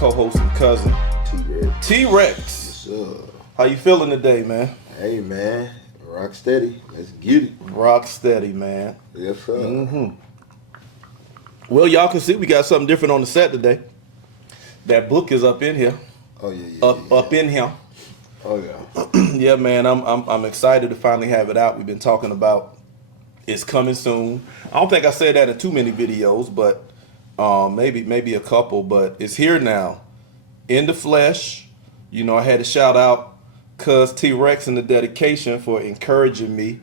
co-host and cousin, T-Rex. T-Rex. What's up? How you feeling today, man? Hey, man. Rock steady. Let's get it. Rock steady, man. Yes, sir. Well, y'all can see we got something different on the set today. That book is up in here. Oh, yeah. Up in here. Oh, yeah. Yeah, man. I'm excited to finally have it out. We've been talking about it's coming soon. I don't think I said that in too many videos, but maybe a couple. But it's here now, in the flesh. You know, I had to shout out Cuz T-Rex and the dedication for encouraging me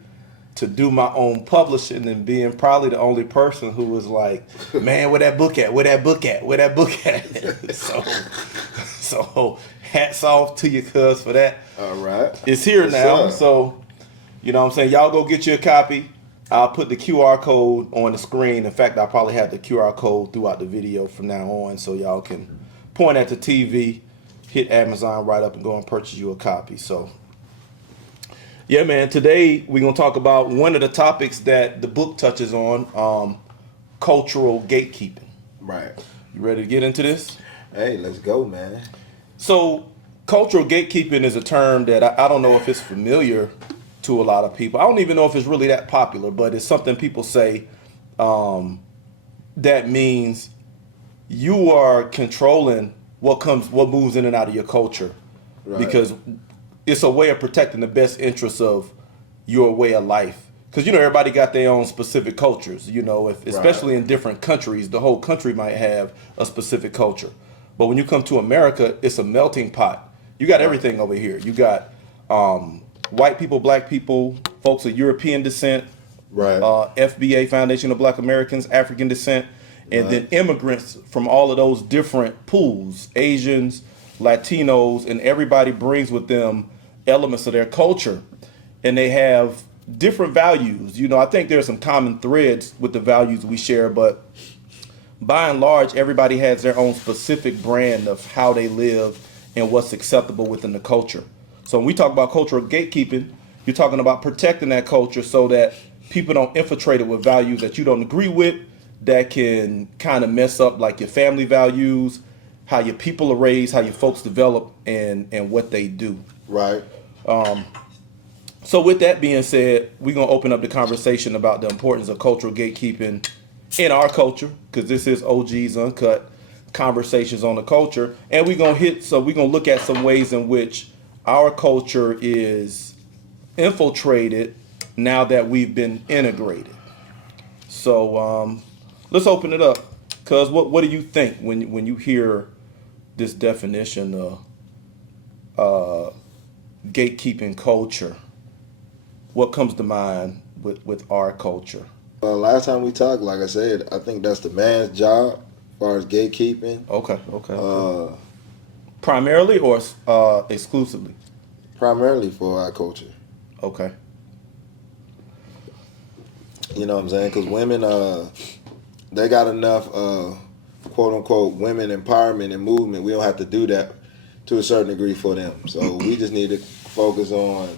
to do my own publishing and being probably the only person who was like, man, where that book at? Where that book at? Where that book at? So hats off to you, Cuz, for that. All right. It's here What's now. up? So, you know what I'm saying? Y'all go get you a copy. I'll put the QR code on the screen. In fact, I'll probably have the QR code throughout the video from now on so y'all can point at the TV, hit Amazon right up and go and purchase you a copy. So, yeah, man, today we're going to talk about one of the topics that the book touches on, cultural gatekeeping. Right. You ready to get into this? Hey, let's go, man. So, cultural gatekeeping is a term that I don't know if it's familiar to a lot of people. I don't even know if it's really that popular, but it's something people say that means you are controlling what moves in and out of your culture. Right. Because it's a way of protecting the best interests of your way of life. Because, you know, everybody got their own specific cultures, you know, especially in different countries, the whole country might have a specific culture. But when you come to America, it's a melting pot. You got everything over here. You got white people, black people, folks of European descent, Right. FBA, Foundation of Black Americans, African descent, and then immigrants from all of those different pools, Asians, Latinos, and everybody brings with them elements of their culture. And they have different values. You know, I think there's some common threads with the values we share, but by and large, everybody has their own specific brand of how they live and what's acceptable within the culture. So when we talk about cultural gatekeeping, you're talking about protecting that culture so that people don't infiltrate it with values that you don't agree with, that can kind of mess up like your family values, how your people are raised, how your folks develop, and what they do. Right. So with that being said, we're going to open up the conversation about the importance of cultural gatekeeping in our culture, because this is OG's Uncut Conversations on the Culture. And we're going to look at some ways in which our culture is infiltrated now that we've been integrated. So let's open it up. Cuz what do you think when you hear this definition of gatekeeping culture? What comes to mind with our culture? Last time we talked, like I said, I think that's the man's job as far as gatekeeping. Okay. Primarily or exclusively? Primarily for our culture. Okay. You know what I'm saying? Because women, they got enough, quote unquote, women empowerment and movement. We don't have to do that to a certain degree for them. So we just need to focus on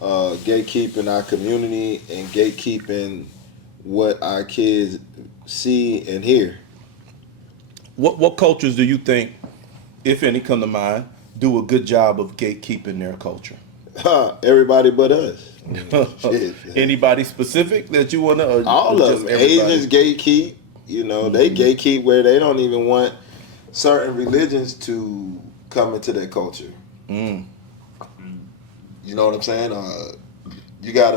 gatekeeping our community and gatekeeping what our kids see and hear. What cultures do you think, if any come to mind, do a good job of gatekeeping their culture? Everybody but us. Shit. Anybody specific that you want to? All of them. Asians gatekeep. You know, they gatekeep where they don't even want certain religions to come into their culture. You know what I'm saying? You got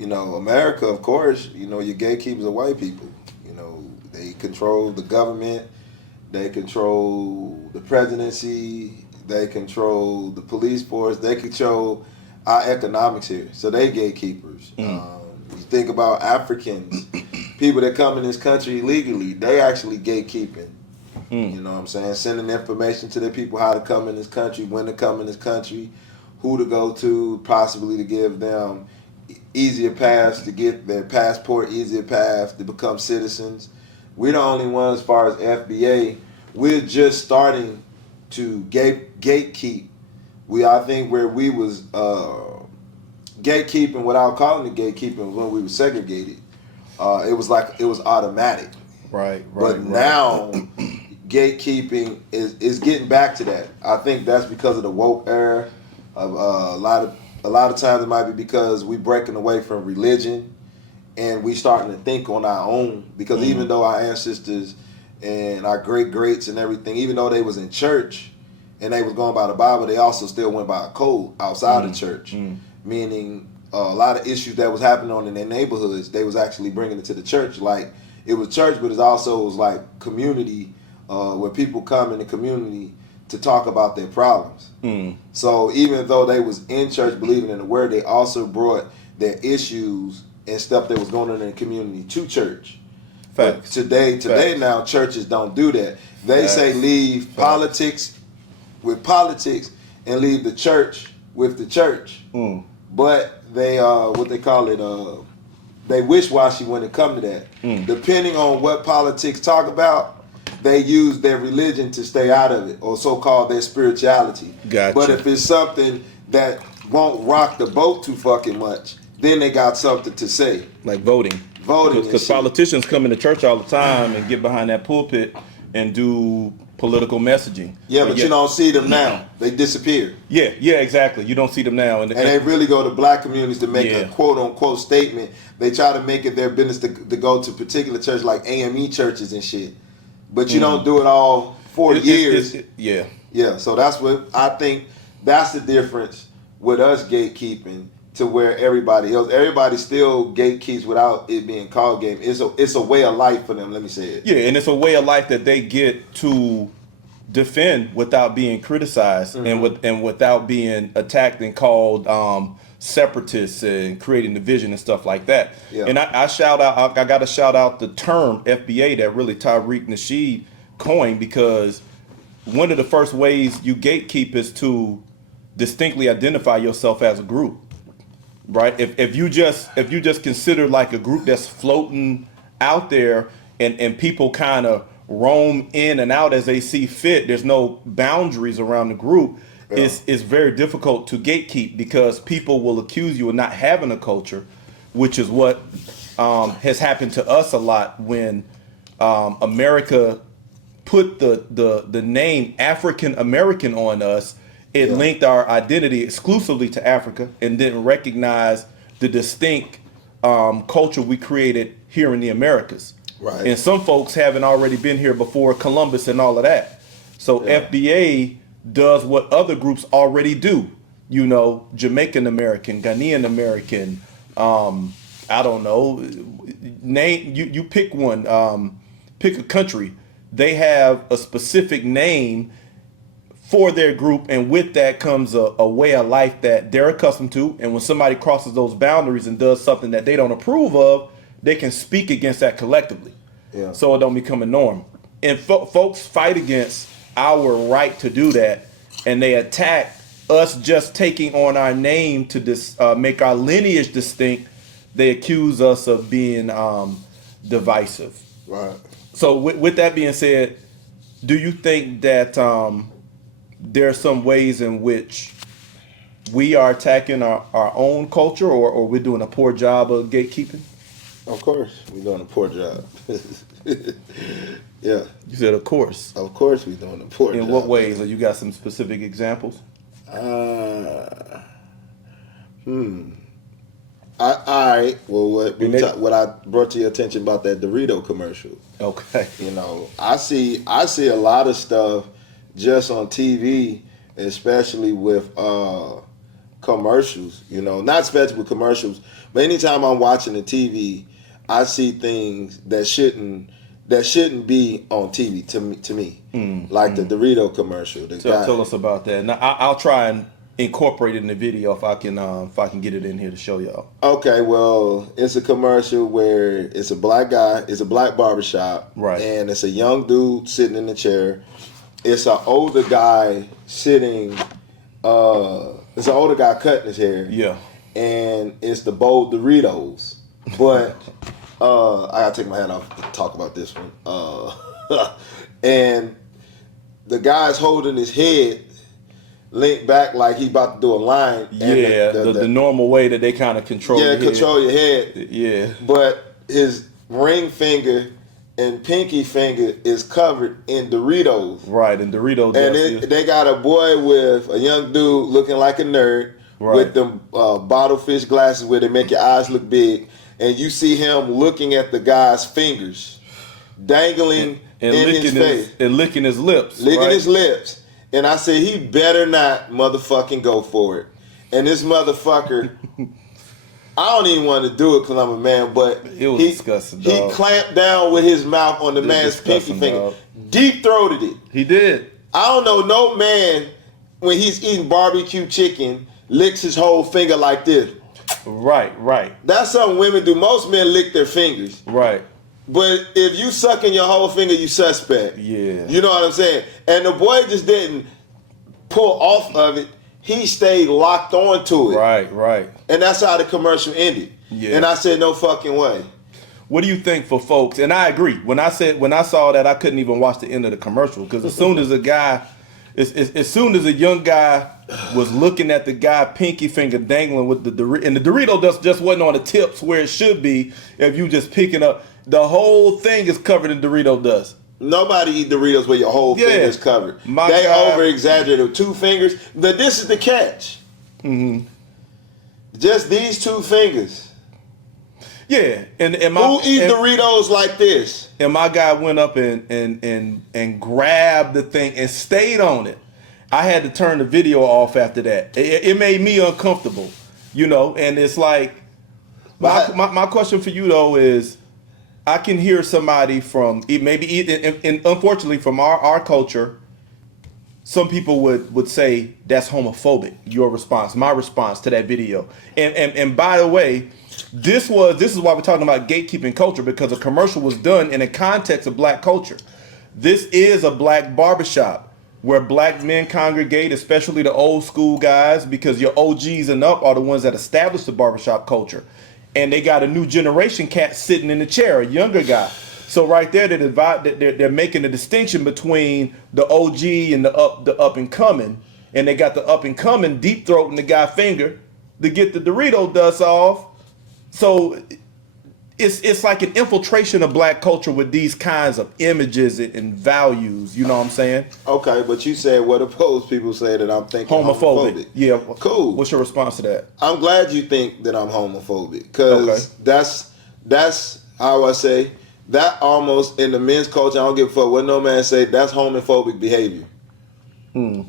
America, of course, you know, your gatekeepers are white people. You know, they control the government, they control the presidency, they control the police force, they control our economics here. So they gatekeepers. You think about Africans, people that come in this country illegally, they actually gatekeeping. You know what I'm saying? Sending information to the people how to come in this country, when to come in this country, who to go to, possibly to give them easier paths to get their passport, easier paths to become citizens. We're the only ones as far as FBA. We're just starting to gatekeep. I think where we was gatekeeping without calling it gatekeeping was when we were segregated. It was automatic. Right. But now gatekeeping is getting back to that. I think that's because of the woke era. Of a lot of times it might be because we breaking away from religion and we starting to think on our own. Because even though our ancestors and our great greats and everything, even though they was in church and they was going by the Bible, they also still went by a code outside of church. Meaning a lot of issues that was happening on in their neighborhoods, they was actually bringing it to the church. Like it was church, but it also was like community, where people come in the community to talk about their problems. So even though they was in church believing in the word, they also brought their issues and stuff that was going on in the community to church. Facts. But today now churches don't do that. They say leave politics with politics and leave the church with the church. But they what they call it, they wish-washy when it come to that. Depending on what politics talk about, they use their religion to stay out of it, or so-called their spirituality. Gotcha. But if it's something that won't rock the boat too fucking much, then they got something to say. Like voting. Because politicians come into church all the time and get behind that pulpit and do political messaging. Yeah, but you don't see them now. They disappear. Yeah, exactly. You don't see them now. And they really go to black communities to make a quote-unquote statement. They try to make it their business to go to particular churches like AME churches and shit. But you don't do it all 40 years. Yeah, so that's what I think. That's the difference with us gatekeeping to where everybody still gatekeeps without it being called game. It's a way of life for them, let me say it. Yeah, and it's a way of life that they get to defend without being criticized and without being attacked and called separatists and creating division and stuff like that. Yeah. And I got to shout out the term FBA that really Tariq Nasheed coined, because one of the first ways you gatekeep is to distinctly identify yourself as a group, right? If you just consider like a group that's floating out there and people kind of roam in and out as they see fit, there's no boundaries around the group. It's very difficult to gatekeep, because people will accuse you of not having a culture, which is what has happened to us a lot when America put the name African American on us. It linked our identity exclusively to Africa and didn't recognize the distinct culture we created here in the Americas. Right. And some folks haven't already been here before Columbus and all of that. So FBA does what other groups already do. You know, Jamaican American, Ghanaian American, I don't know, name you pick one, pick a country. They have a specific name for their group, and with that comes a way of life that they're accustomed to. And when somebody crosses those boundaries and does something that they don't approve of, they can speak against that collectively. Yeah. So it don't become a norm. And folks fight against our right to do that, and they attack us just taking on our name to make our lineage distinct. They accuse us of being divisive. Right. So with that being said, do you think that there are some ways in which we are attacking our own culture, or we're doing a poor job of gatekeeping? Of course, we're doing a poor job. Yeah. You said of course. Of course we're doing a poor job. In what ways? Or you got some specific examples? All right. Well, what I brought to your attention about that Dorito commercial. Okay. You know, I see a lot of stuff just on TV, especially with commercials. You know, not especially with commercials, but anytime I'm watching the TV, I see things that shouldn't be on TV to me. Like the Dorito commercial. Tell us about that. Now I'll try and incorporate it in the video if I can get it in here to show y'all. Okay, well, it's a commercial where it's a black guy, it's a black barbershop, right? And it's a young dude sitting in the chair. It's an older guy sitting. It's an older guy cutting his hair. Yeah. And it's the bold Doritos, but I gotta take my hat off to talk about this one. And the guy's holding his head linked back like he about to do a line. Yeah, the normal way that they kind of control. Yeah, control your head. Yeah. But his ring finger and pinky finger is covered in Doritos. Right, and Dorito And they got a boy with a young dude looking like a nerd with them bottlefish glasses where they make your eyes look big, and you see him looking at the guy's fingers dangling and in licking his face. And licking his lips. Licking his lips. And I said, he better not motherfucking go for it. And this motherfucker, I don't even want to do it because I'm a man, but it was disgusting, dog. He clamped down with his mouth on the man's pinky finger. Dog. Deep-throated it. He did. I don't know no man, when he's eating barbecue chicken, licks his whole finger like this. Right. That's something women do. Most men lick their fingers. Right. But if you sucking your whole finger, you suspect. Yeah. You know what I'm saying? And the boy just didn't pull off of it. He stayed locked on to it. Right. And that's how the commercial ended. Yeah. And I said, no fucking way. What do you think for folks? And I agree. When I saw that, I couldn't even watch the end of the commercial because as soon as a young guy was looking at the guy pinky finger dangling with the Dorito, and the Dorito just wasn't on the tips where it should be. If you just picking up, the whole thing is covered in Dorito dust. Nobody eat Doritos where your whole finger's covered. They over exaggerated 2 fingers. But this is the catch. Mm-hmm. Just these 2 fingers. Yeah, and who eat Doritos like this? And my guy went up and grabbed the thing and stayed on it. I had to turn the video off after that. It made me uncomfortable, And it's like my question for you though is, I can hear somebody from maybe and unfortunately from our culture, some people would say that's homophobic. Your response, my response to that video, and by the way. This is why we're talking about gatekeeping culture, because a commercial was done in a context of black culture. This is a black barbershop where black men congregate, especially the old school guys, because your OGs and up are the ones that established the barbershop culture. And they got a new generation cat sitting in the chair, a younger guy. So right there, they're making a distinction between the OG and the up and coming, and they got the up and coming deep throating the guy finger to get the Dorito dust off. So it's like an infiltration of black culture with these kinds of images and values. You know what I'm saying? Okay, but you said what opposed people say that I'm thinking homophobic. Yeah. Cool. What's your response to that? I'm glad you think that I'm homophobic, because that's how I say that. Almost in the men's culture, I don't give a fuck what no man say. That's homophobic behavior.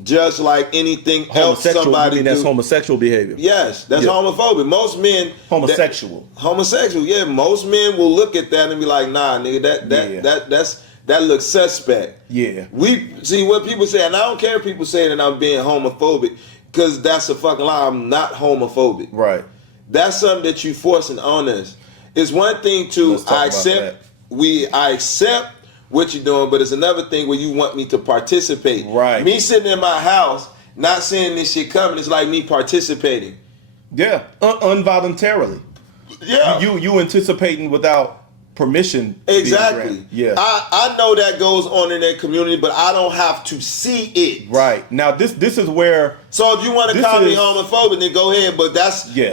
Just like anything else somebody do. That's homosexual behavior. Yes, that's homophobic. Most men homosexual, yeah. Most men will look at that and be like, nah, nigga, that looks suspect. Yeah. We see what people say, and I don't care if people say that I'm being homophobic, because that's a fucking lie. I'm not homophobic. Right. That's something that you forcing on us. It's one thing to I accept what you're doing, but it's another thing where you want me to participate. Right. Me sitting in my house, not seeing this shit coming, it's like me participating. Yeah, involuntarily. Yeah. You anticipating without permission. Exactly. Yeah. I know that goes on in that community, but I don't have to see it. Right. Now this is where. So if you want to call me homophobic, then go ahead. But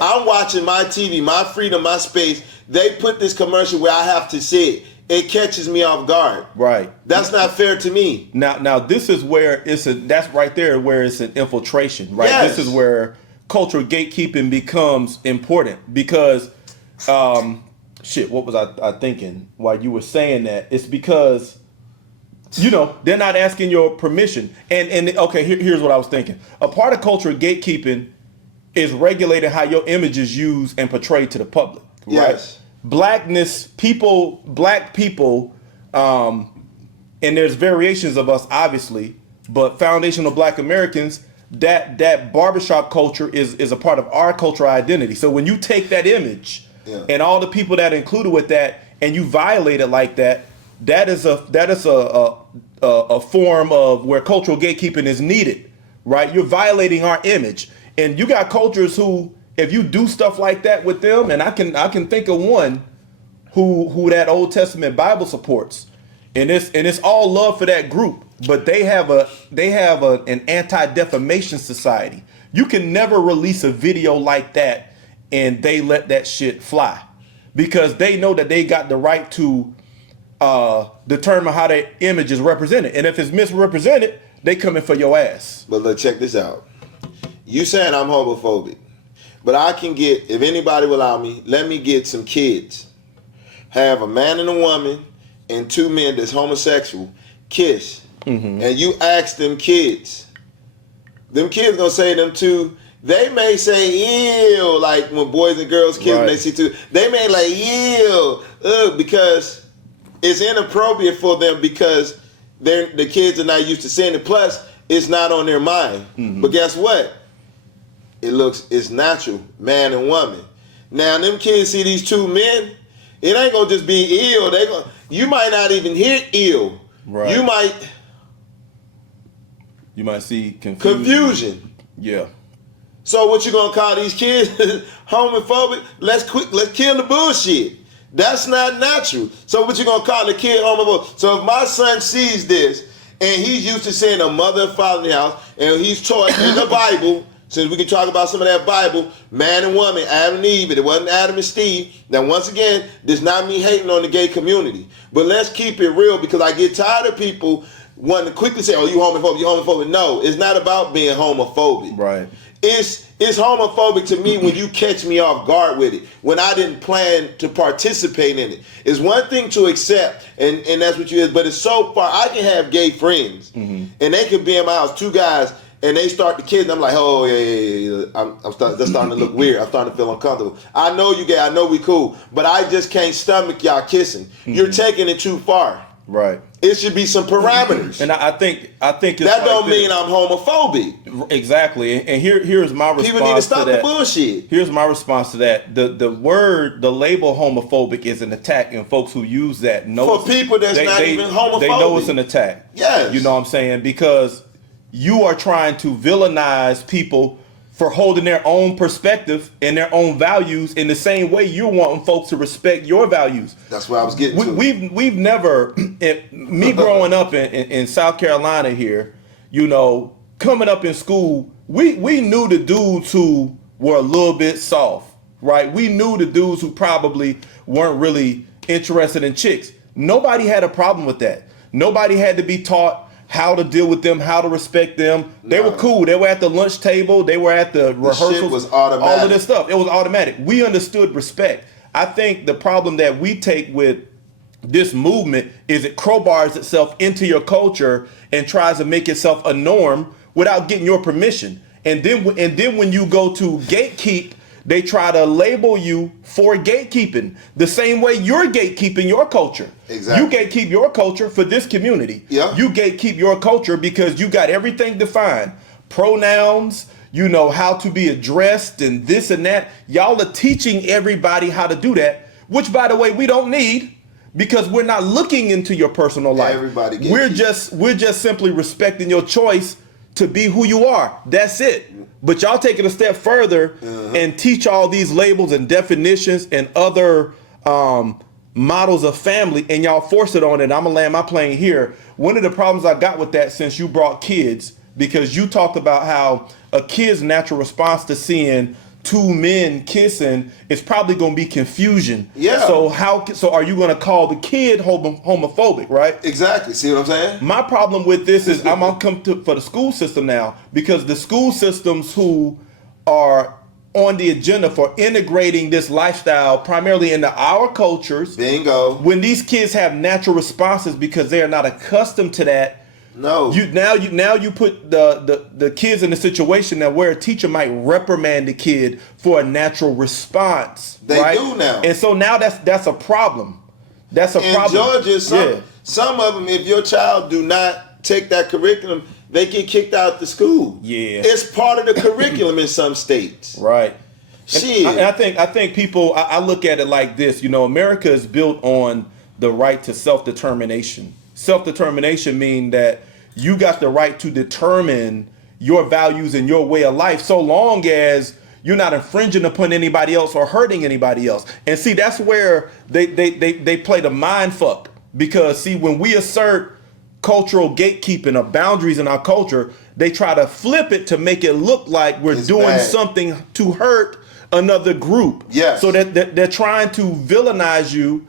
I'm watching my TV, my freedom, my space. They put this commercial where I have to see it. It catches me off guard. Right. That's not fair to me. Now this is where that's right there where it's an infiltration, right? Yes. This is where cultural gatekeeping becomes important, because what was I thinking while you were saying that? It's because they're not asking your permission. And okay, here's what I was thinking. A part of cultural gatekeeping is regulating how your image is used and portrayed to the public. Right? Yes. Black people, and there's variations of us, obviously, but foundational black Americans, that barbershop culture is a part of our cultural identity. So when you take that image and all the people that are included with that, and you violate it like that, that is a form of where cultural gatekeeping is needed, right? You're violating our image, and you got cultures who, if you do stuff like that with them, and I can think of one who that Old Testament Bible supports, and it's all love for that group, but they have an anti-defamation society. You can never release a video like that and they let that shit fly, because they know that they got the right to determine how their image is represented. And if it's misrepresented, they coming for your ass. But look, check this out. You saying I'm homophobic, but I can get, if anybody will allow me, let me get some kids. Have a man and a woman and two men that's homosexual kiss. And you ask them kids gonna say them two, they may say ew, like when boys and girls kiss and they see two, they may like ew, ugh, because it's inappropriate for them because the kids are not used to seeing it. Plus, it's not on their mind. But guess what? It's natural, man and woman. Now them kids see these two men, it ain't gonna just be ill. You might not even hear ill. Right. You might see confusion. Yeah. So what you gonna call these kids homophobic? Let's kill the bullshit. That's not natural. So what you gonna call the kid homophobic? So if my son sees this and he's used to seeing a mother and father in the house and he's taught in the Bible, since we can talk about some of that Bible, man and woman, Adam and Eve, but it wasn't Adam and Steve. Now once again, does not mean hating on the gay community. But let's keep it real because I get tired of people wanting to quickly say, oh, you homophobic. No, it's not about being homophobic. Right. It's homophobic to me when you catch me off guard with it, when I didn't plan to participate in it. It's one thing to accept, and that's what you is, but it's so far. I can have gay friends, and they could be in my house, two guys, and they start to kiss, and I'm like, oh, yeah. That's starting to look weird. I'm starting to feel uncomfortable. I know you gay, I know we cool, but I just can't stomach y'all kissing. You're taking it too far. Right. It should be some parameters. And I think it's that don't mean I'm homophobic. Exactly. And here's my response. People need to stop the bullshit. Here's my response to that. The label homophobic is an attack, and folks who use that know for people that's not even homophobic. They know it's an attack. Yes. You know what I'm saying? Because you are trying to villainize people for holding their own perspective and their own values in the same way you're wanting folks to respect your values. That's what I was getting to. We've never, me growing up in South Carolina here, you know, coming up in school, we knew the dudes who were a little bit soft, right? We knew the dudes who probably weren't really interested in chicks. Nobody had a problem with that. Nobody had to be taught how to deal with them, how to respect them. They were cool. They were at the lunch table. They were at the rehearsals. Shit was automatic. All of this stuff. It was automatic. We understood respect. I think the problem that we take with this movement is it crowbars itself into your culture and tries to make itself a norm without getting your permission. And then when you go to gatekeep, they try to label you for gatekeeping the same way you're gatekeeping your culture. Exactly. You gatekeep your culture for this community. Yeah. You gatekeep your culture because you got everything defined. Pronouns, you know, how to be addressed and this and that. Y'all are teaching everybody how to do that, which, by the way, we don't need because we're not looking into your personal life. Everybody we're just simply respecting your choice to be who you are. That's it. But y'all take it a step further and teach all these labels and definitions and other models of family, and y'all force it on it. I'm gonna land my plane here. One of the problems I got with that, since you brought kids, because you talked about how a kid's natural response to seeing two men kissing is probably going to be confusion. Yeah. So are you going to call the kid homophobic, right? Exactly. See what I'm saying? My problem with this is I'm going to come for the school system now, because the school systems who are on the agenda for integrating this lifestyle primarily into our cultures. Bingo. When these kids have natural responses because they are not accustomed to that. No. You put the kids in a situation now where a teacher might reprimand the kid for a natural response. They right? do now. And so now that's a problem. That's a problem. In Georgia, some of them, if your child do not take that curriculum, they get kicked out the school. Yeah. It's part of the curriculum in some states. Right. Shit. And I think people, I look at it like this, you know, America is built on the right to self-determination. Self-determination means that you got the right to determine your values and your way of life, so long as you're not infringing upon anybody else or hurting anybody else. And see, that's where they play the mind fuck. Because see, when we assert cultural gatekeeping or boundaries in our culture, they try to flip it to make it look like we're doing bad. something to hurt another group. Yes. So that they're trying to villainize you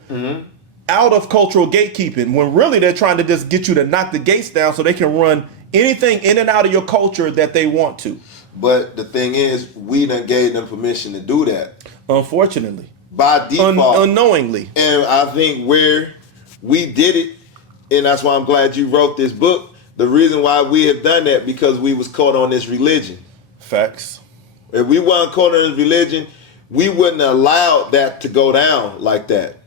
out of cultural gatekeeping, when really they're trying to just get you to knock the gates down so they can run anything in and out of your culture that they want to. But the thing is, we done gave them permission to do that. Unfortunately. By default. Unknowingly. And I think where we did it, and that's why I'm glad you wrote this book, the reason why we have done that, because we was caught on this religion. Facts. If we weren't caught on this religion, we wouldn't have allowed that to go down like that.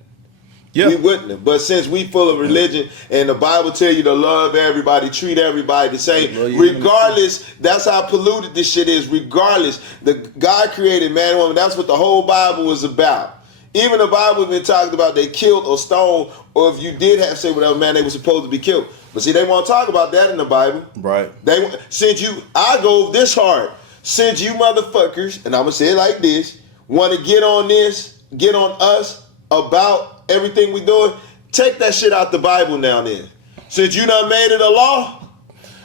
Yeah. We wouldn't have. But since we full of religion and the Bible tell you to love everybody, treat everybody the same, regardless, that's how polluted this shit is. Regardless, the God created man and woman. That's what the whole Bible was about. Even the Bible been talking about they killed or stoned, or if you did have say whatever, man, they were supposed to be killed. But see, they won't talk about that in the Bible. Right. I go this hard. Since you motherfuckers, and I'm gonna say it like this, want to get on us about everything we doing, take that shit out the Bible now then. Since you done made it a law,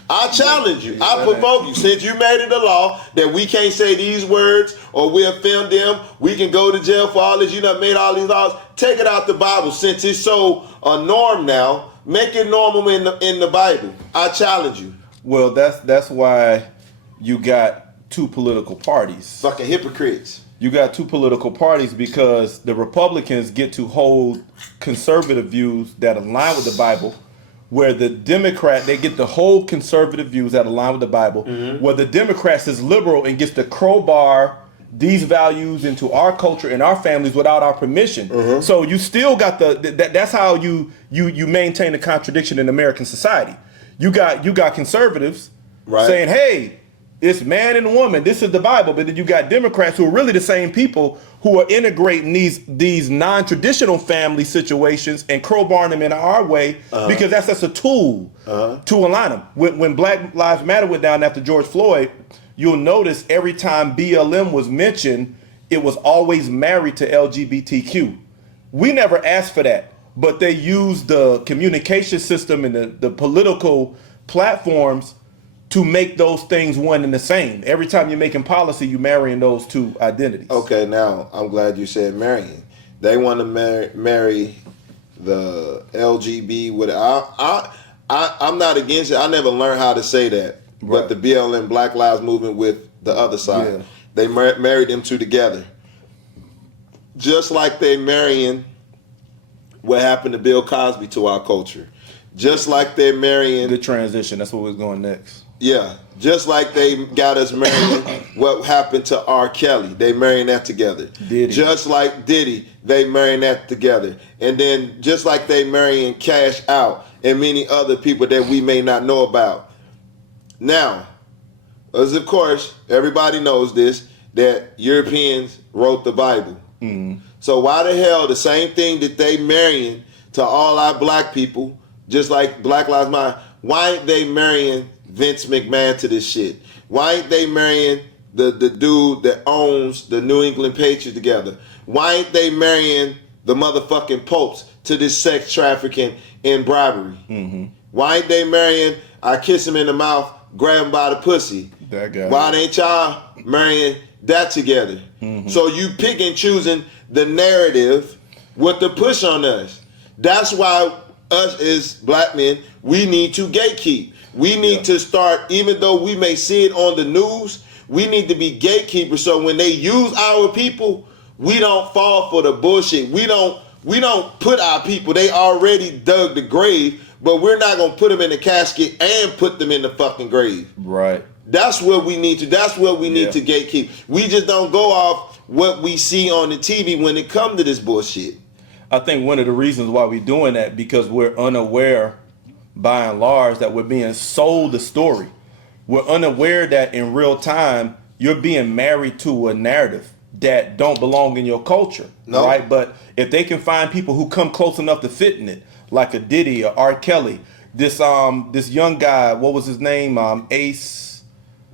I challenge you. I provoke you. Since you made it a law that we can't say these words or we offend them, we can go to jail for all this. You done made all these laws. Take it out the Bible. Since it's so a norm now, make it normal in the Bible. I challenge you. Well, that's why you got two political parties. Fucking hypocrites. You got two political parties because the Republicans get to hold conservative views that align with the Bible, where the they get to hold conservative views that align with the Bible, where the Democrats is liberal and gets to crowbar these values into our culture and our families without our permission. So you still got that's how you maintain the contradiction in American society. You got conservatives saying, hey, it's man and woman. This is the Bible. But then you got Democrats who are really the same people who are integrating these non-traditional family situations and crowbarring them in our way because that's just a tool to align them. When Black Lives Matter went down after George Floyd, you'll notice every time BLM was mentioned, it was always married to LGBTQ. We never asked for that, but they used the communication system and the political platforms to make those things one and the same. Every time you're making policy, you're marrying those two identities. Okay, now I'm glad you said marrying. They want to marry the LGB. I'm not against it. I never learned how to say that. But the BLM, Black Lives Movement, with the other side, they married them two together. Just like they marrying what happened to Bill Cosby to our culture. Just like they're marrying... Good transition. That's where we're going next. Yeah. Just like they got us marrying what happened to R. Kelly. They marrying that together. Diddy. Just like Diddy, they marrying that together. And then just like they marrying Cash Out and many other people that we may not know about. Now, as of course, everybody knows this, that Europeans wrote the Bible. So why the hell the same thing that they marrying to all our black people, just like Black Lives Matter, why ain't they marrying Vince McMahon to this shit? Why ain't they marrying the dude that owns the New England Patriots together? Why ain't they marrying the motherfucking popes to this sex trafficking and bribery? Why ain't they marrying, I kiss him in the mouth, grab him by the pussy? That guy. Why ain't y'all marrying that together? So you pick and choosing the narrative what to push on us. That's why us as black men, we need to gatekeep. We need to start, even though we may see it on the news, we need to be gatekeepers so when they use our people, we don't fall for the bullshit. We don't put our people, they already dug the grave, but we're not going to put them in the casket and put them in the fucking grave. Right. That's what we need to, that's what we need to gatekeep. We just don't go off what we see on the TV when it comes to this bullshit. I think one of the reasons why we're doing that because we're unaware, by and large, that we're being sold the story. We're unaware that in real time you're being married to a narrative that don't belong in your culture, right? But if they can find people who come close enough to fit in it, like a Diddy or R. Kelly, this young guy, what was his name? Ace.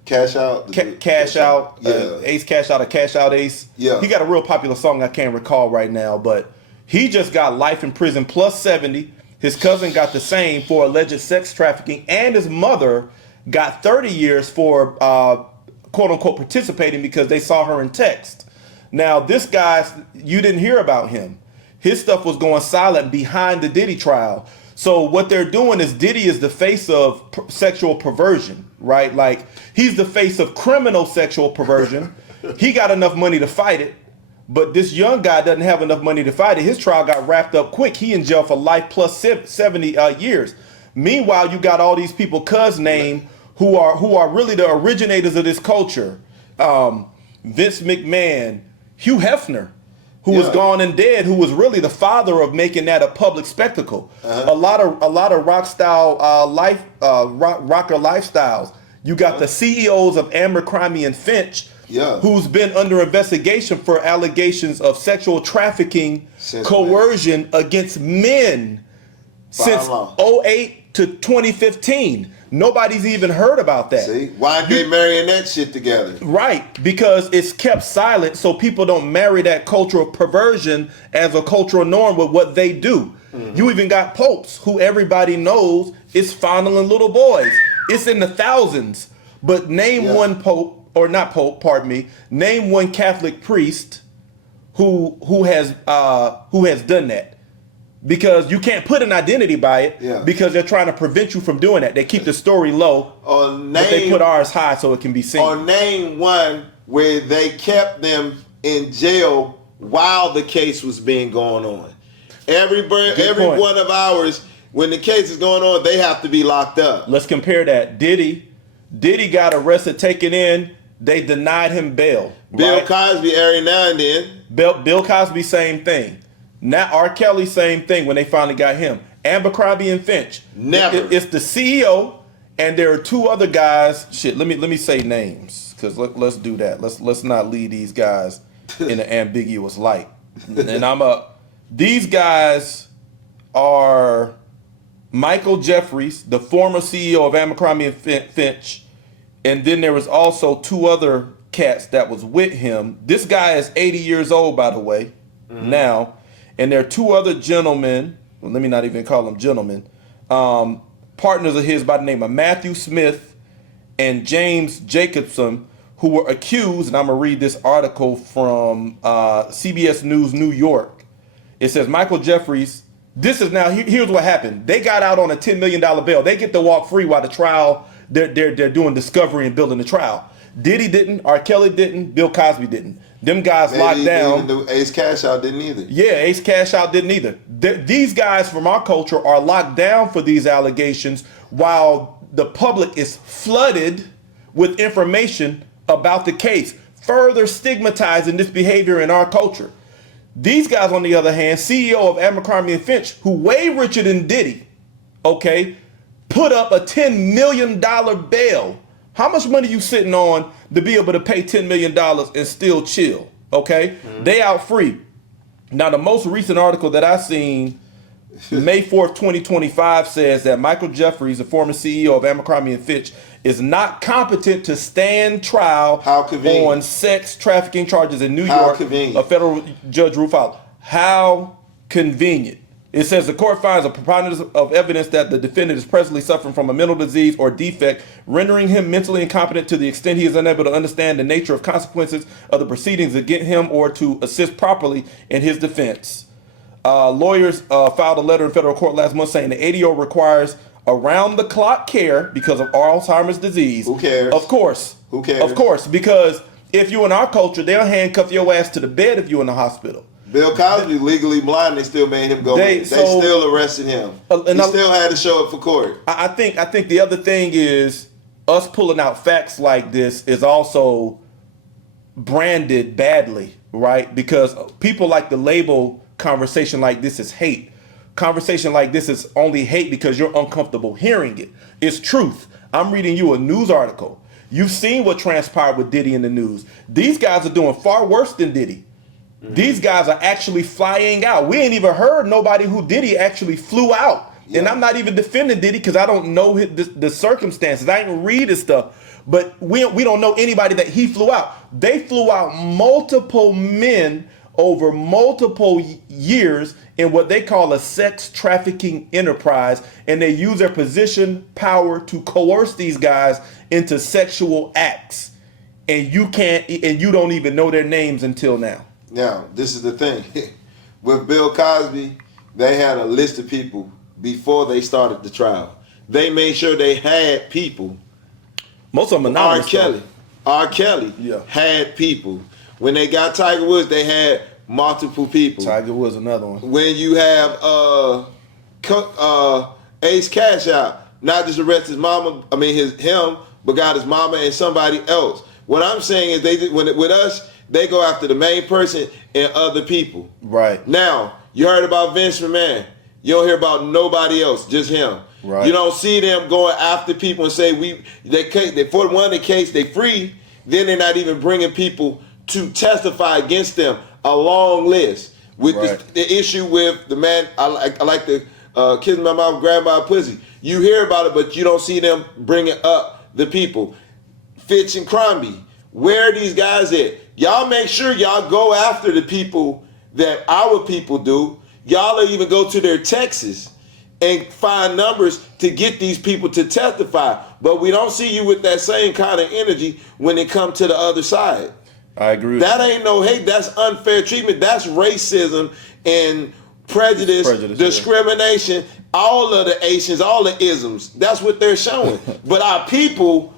Cash Out. Cash Out. Ace Cash Out or Cash Out Ace. Yeah. He got a real popular song I can't recall right now, but he just got life in prison plus 70. His cousin got the same for alleged sex trafficking, and his mother got 30 years for quote unquote participating because they saw her in text. Now this guy, you didn't hear about him. his stuff was going silent behind the Diddy trial. So what they're doing is Diddy is the face of sexual perversion, right? Like, he's the face of criminal sexual perversion. He got enough money to fight it, but this young guy doesn't have enough money to fight it. His trial got wrapped up quick. He in jail for life plus 70 years. Meanwhile, you got all these people cuz name who are really the originators of this culture. Vince McMahon, Hugh Hefner, who was gone and dead, who was really the father of making that a public spectacle. A lot of rock style rocker lifestyles. You got the CEOs of Abercrombie and Finch, who's been under investigation for allegations of sexual trafficking, coercion against men since 2008 to 2015. Nobody's even heard about that. See, why aren't they marrying that shit together? Right, because it's kept silent so people don't marry that cultural perversion as a cultural norm with what they do. You even got popes who everybody knows is fondling little boys. It's in the thousands. But name one pope, or not pope, pardon me, name one Catholic priest who has done that. Because you can't put an identity by it because they're trying to prevent you from doing that. They keep the story low, but they put ours high so it can be seen. Or name one where they kept them in jail while the case was being going on. Every one of ours, when the case is going on, they have to be locked up. Let's compare that. Diddy got arrested, taken in. They denied him bail. Bill Cosby, every now and then. Bill Cosby, same thing. Now R. Kelly, same thing when they finally got him. Abercrombie and Finch. Never. It's the CEO, and there are two other guys. Shit, let me say names, because let's do that. Let's not lead these guys in an ambiguous light. And these guys are Michael Jeffries, the former CEO of Abercrombie and Finch, and then there was also two other cats that was with him. This guy is 80 years old, by the way, now. And there are two other gentlemen, well, let me not even call them gentlemen, partners of his by the name of Matthew Smith and James Jacobson, who were accused, and I'm going to read this article from CBS News New York. It says, Michael Jeffries, this is now, here's what happened. They got out on a $10 million bail. They get to walk free while the trial, they're doing discovery and building the trial. Diddy didn't, R. Kelly didn't, Bill Cosby didn't. Them guys locked down. Even Ace Cash Out didn't either. Yeah, Ace Cash Out didn't either. These guys from our culture are locked down for these allegations while the public is flooded with information about the case, further stigmatizing this behavior in our culture. These guys, on the other hand, CEO of Abercrombie and Finch, who way richer than Diddy, put up a $10 million bail. How much money you sitting on to be able to pay $10 million and still chill, They out free. Now, the most recent article that I seen, May 4th, 2025, says that Michael Jeffries, the former CEO of Abercrombie and Fitch, is not competent to stand trial on sex trafficking charges in New York. A federal judge ruled out. How convenient. It says the court finds a preponderance of evidence that the defendant is presently suffering from a mental disease or defect, rendering him mentally incompetent to the extent he is unable to understand the nature of consequences of the proceedings against him or to assist properly in his defense. Lawyers filed a letter in federal court last month saying the 80-year-old requires around-the-clock care because of Alzheimer's disease. Who cares? Of course. Who cares? Of course, because if you're in our culture, they'll handcuff your ass to the bed if you're in the hospital. Bill Cosby legally blind. They still made him go. They still arrested him. He still had to show up for court. I think the other thing is us pulling out facts like this is also branded badly, right? Because people like to label conversation like this as hate. Conversation like this is only hate because you're uncomfortable hearing it. It's truth. I'm reading you a news article. You've seen what transpired with Diddy in the news. These guys are doing far worse than Diddy. These guys are actually flying out. We ain't even heard nobody who Diddy actually flew out. Yeah. And I'm not even defending Diddy because I don't know the circumstances. I ain't read his stuff. But we don't know anybody that he flew out. They flew out multiple men over multiple years in what they call a sex trafficking enterprise. And they use their position, power to coerce these guys into sexual acts. And you don't even know their names until now. Now, this is the thing. with Bill Cosby, they had a list of people before they started the trial. They made sure they had people. Most of them anonymous. R. Kelly had people. When they got Tiger Woods, they had multiple people. Tiger Woods, another one. When you have Ace Cash Out, not just arrested his mama, him, but got his mama and somebody else. What I'm saying is with us, they go after the main person and other people. Right. Now, you heard about Vince McMahon. You don't hear about nobody else, just him. Right. You don't see them going after people and say they for one the case they free, then they're not even bringing people to testify against them. A long list with the issue with the man. I like to kiss my mouth, grab my pussy. You hear about it, but you don't see them bringing up the people. Fitch and Crombie, where are these guys at? Y'all make sure y'all go after the people that our people do. Y'all even go to their Texas and find numbers to get these people to testify. But we don't see you with that same kind of energy when it comes to the other side. I agree. That ain't no hate. That's unfair treatment. That's racism and prejudice discrimination. All of the Asians, all the isms. That's what they're showing. But our people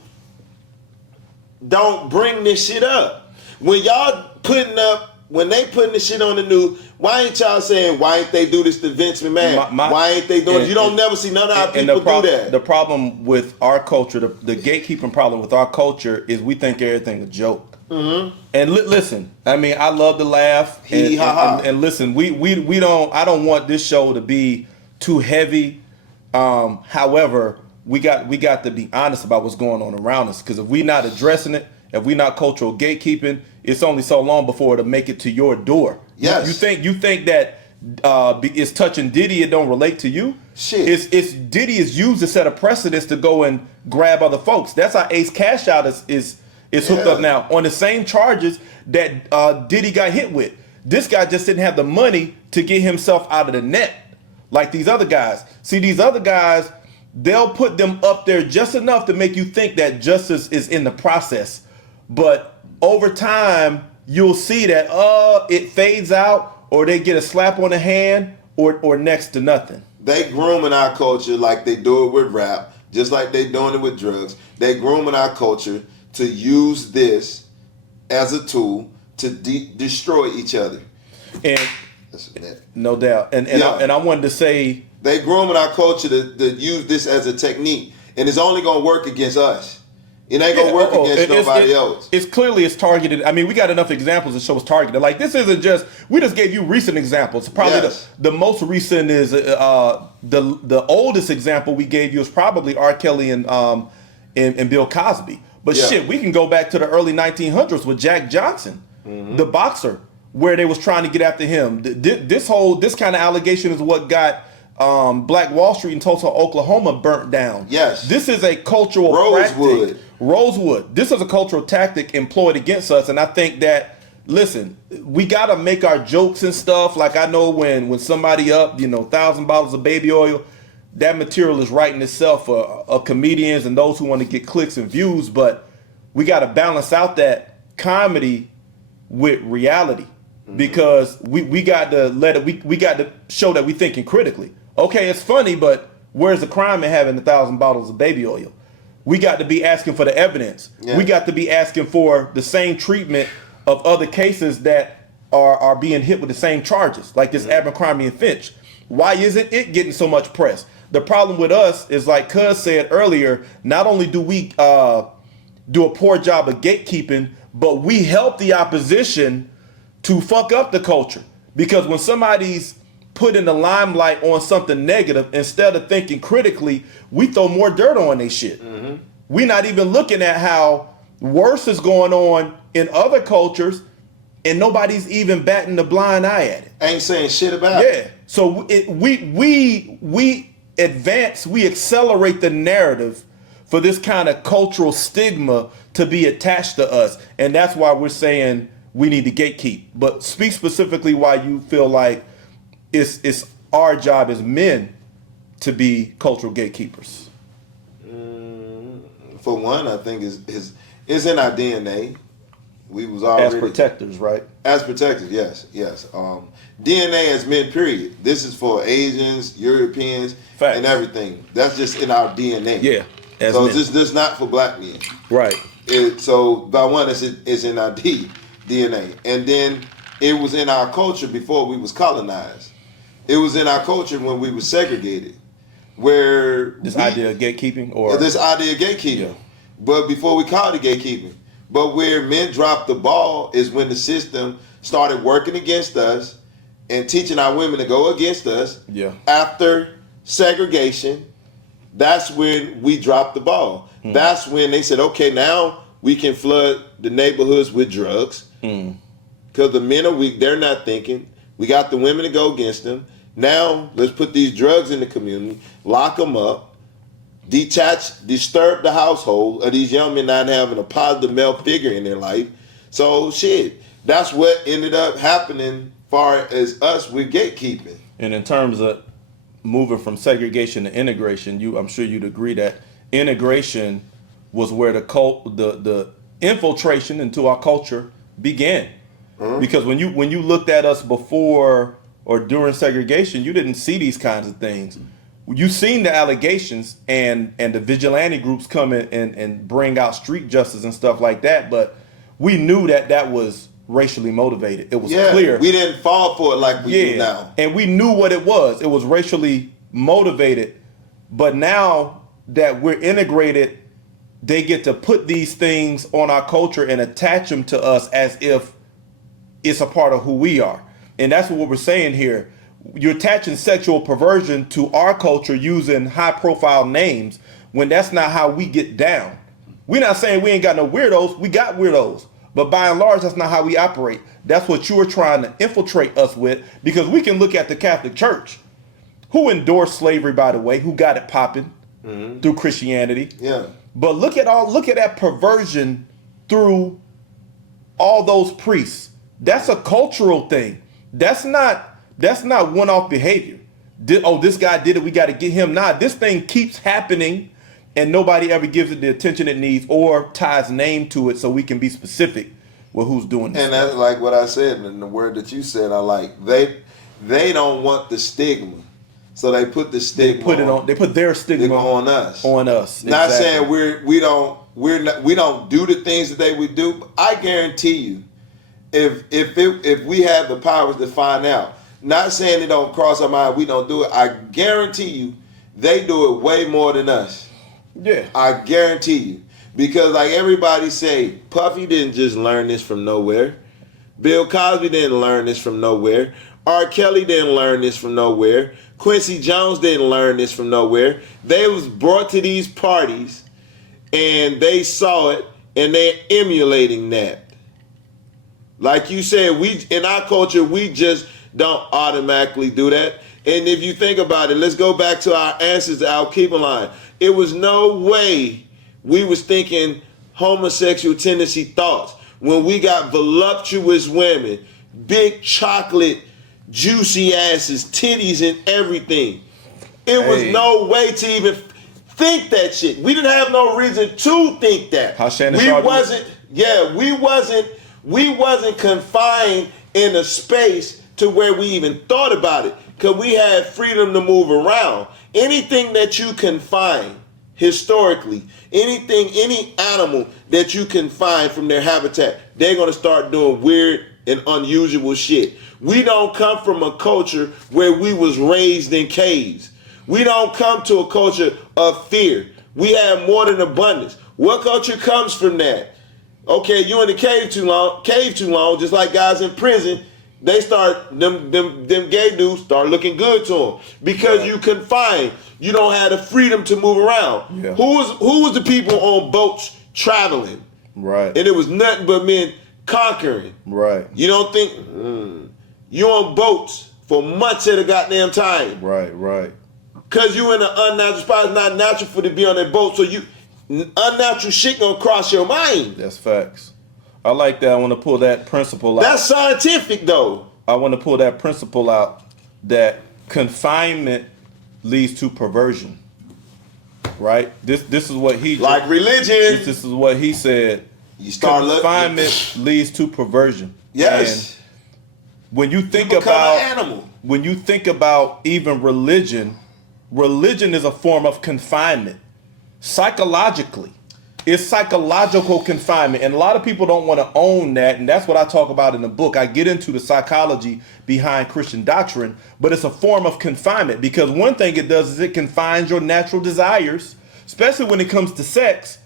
don't bring this shit up. When they putting this shit on the news, why ain't y'all saying, why ain't they do this to Vince McMahon? Why ain't they doing it? You don't never see none of our people do that. The problem with our culture, the gatekeeping problem with our culture is we think everything a joke. Mm-hmm. And listen, I love to laugh. And listen, we don't. I don't want this show to be too heavy. However, we got to be honest about what's going on around us. Because if we're not addressing it, if we're not cultural gatekeeping, it's only so long before it'll make it to your door. Yes. You think that it's touching Diddy, it don't relate to you? Shit. It's Diddy is used to set a precedence to go and grab other folks. That's how Ace Cash Out is hooked up now on the same charges that Diddy got hit with. This guy just didn't have the money to get himself out of the net like these other guys. See, these other guys, they'll put them up there just enough to make you think that justice is in the process. But over time, you'll see that it fades out, or they get a slap on the hand, or next to nothing. They grooming our culture like they do it with rap, just like they doing it with drugs. They grooming our culture to use this as a tool to destroy each other. And no doubt. And I wanted to say, they grooming our culture to use this as a technique, and it's only gonna work against us. It ain't gonna work against nobody else. It's clearly targeted. We got enough examples to show it's targeted. Like, this isn't just, we just gave you recent examples. Probably the most recent is the oldest example we gave you is probably R. Kelly and Bill Cosby. But shit, we can go back to the early 1900s with Jack Johnson, the boxer, where they was trying to get after him. This kind of allegation is what got Black Wall Street in Tulsa, Oklahoma burnt down. Yes. This is a cultural practice. Rosewood. This is a cultural tactic employed against us. And I think that, listen, we got to make our jokes and stuff. Like, I know when somebody up, 1,000 bottles of baby oil, that material is writing itself for comedians and those who want to get clicks and views. But we got to balance out that comedy with reality. Because we got to we got to show that we thinking critically. Okay, it's funny, but where's the crime in having 1,000 bottles of baby oil? We got to be asking for the evidence. Yeah. We got to be asking for the same treatment of other cases that are being hit with the same charges, like this Abercrombie and Fitch. Why isn't it getting so much press? The problem with us is, like Cuz said earlier, not only do we do a poor job of gatekeeping, but we help the opposition to fuck up the culture. Because when somebody's put in the limelight on something negative, instead of thinking critically, we throw more dirt on their shit. Mm-hmm. We're not even looking at how worse is going on in other cultures, and nobody's even batting the blind eye at it. Ain't saying shit about it. Yeah. So we advance, we accelerate the narrative for this kind of cultural stigma to be attached to us. And that's why we're saying we need to gatekeep. But speak specifically why you feel like it's our job as men to be cultural gatekeepers. For one, I think it's in our DNA. We was already as protectors, right? As protectors, yes. DNA as men, period. This is for Asians, Europeans, Facts. and everything. That's just in our DNA. Yeah. So this not for black men. Right. So by one, it's in our DNA, and then it was in our culture before we was colonized. It was in our culture when we was segregated, where this idea of gatekeeping, Yeah. But before we called it gatekeeping, but where men dropped the ball is when the system started working against us and teaching our women to go against us. Yeah. After segregation, that's when we dropped the ball. That's when they said, okay, now we can flood the neighborhoods with drugs because the men are weak. They're not thinking. We got the women to go against them. Now let's put these drugs in the community, lock them up, disturb the household of these young men not having a positive male figure in their life. So that's what ended up happening far as us with gatekeeping. And in terms of moving from segregation to integration, I'm sure you'd agree that integration was where the infiltration into our culture began. Because when you looked at us before or during segregation, you didn't see these kinds of things. You seen the allegations and the vigilante groups come in and bring out street justice and stuff like that, but we knew that was racially motivated. It was clear. We didn't fall for it like we do now. And we knew what it was. It was racially motivated. But now that we're integrated, they get to put these things on our culture and attach them to us as if it's a part of who we are. And that's what we're saying here. You're attaching sexual perversion to our culture using high profile names when that's not how we get down. We're not saying we ain't got no weirdos. We got weirdos. But by and large, that's not how we operate. That's what you are trying to infiltrate us with, because we can look at the Catholic Church, who endorsed slavery, by the way, who got it popping through Christianity. Yeah. But look at that perversion through all those priests. That's a cultural thing. That's not one-off behavior. This guy did it, we got to get him. Nah, this thing keeps happening and nobody ever gives it the attention it needs or ties name to it so we can be specific with who's doing this. And that's like what I said, and the word that you said, I like. They don't want the stigma. So they put the stigma they put their stigma on us. On us. Not exactly. saying we don't do the things that they would do, but I guarantee you, if we had the powers to find out, not saying it don't cross our mind, we don't do it. I guarantee you, they do it way more than us. Yeah. I guarantee you. Because like everybody say, Puffy didn't just learn this from nowhere. Bill Cosby didn't learn this from nowhere. R. Kelly didn't learn this from nowhere. Quincy Jones didn't learn this from nowhere. They was brought to these parties and they saw it and they're emulating that. Like you said, in our culture, we just don't automatically do that. And if you think about it, let's go back to our ancestors, our keeping line. It was no way we was thinking homosexual tendency thoughts when we got voluptuous women, big chocolate, juicy asses, titties and everything. It was no way to even think that shit. We didn't have no reason to think that. How Shannon we wasn't confined in a space to where we even thought about it, because we had freedom to move around. Anything that you can find historically, any animal that you can find from their habitat, they're going to start doing weird and unusual shit. We don't come from a culture where we was raised in caves. We don't come to a culture of fear. We have more than abundance. What culture comes from that? Okay, you in the cave too long, just like guys in prison. They start, them gay dudes start looking good to them because you confined. You don't have the freedom to move around. Yeah. Who was the people on boats traveling? Right. And it was nothing but men conquering. Right. You don't think you on boats for months at a goddamn time. Right. Cause you in an unnatural spot. It's not natural for to be on that boat. So unnatural shit gonna cross your mind. That's facts. I like that. I want to pull that principle out. That's scientific though. I want to pull that principle out that confinement leads to perversion. Right? This is what he like religion. This is what he said. You start looking. Confinement leads to perversion. Yes. And when you think become about an animal. When you think about even religion is a form of confinement. Psychologically, it's psychological confinement, and a lot of people don't want to own that, and that's what I talk about in the book. I get into the psychology behind Christian doctrine, but it's a form of confinement because one thing it does is it confines your natural desires, especially when it comes to sex,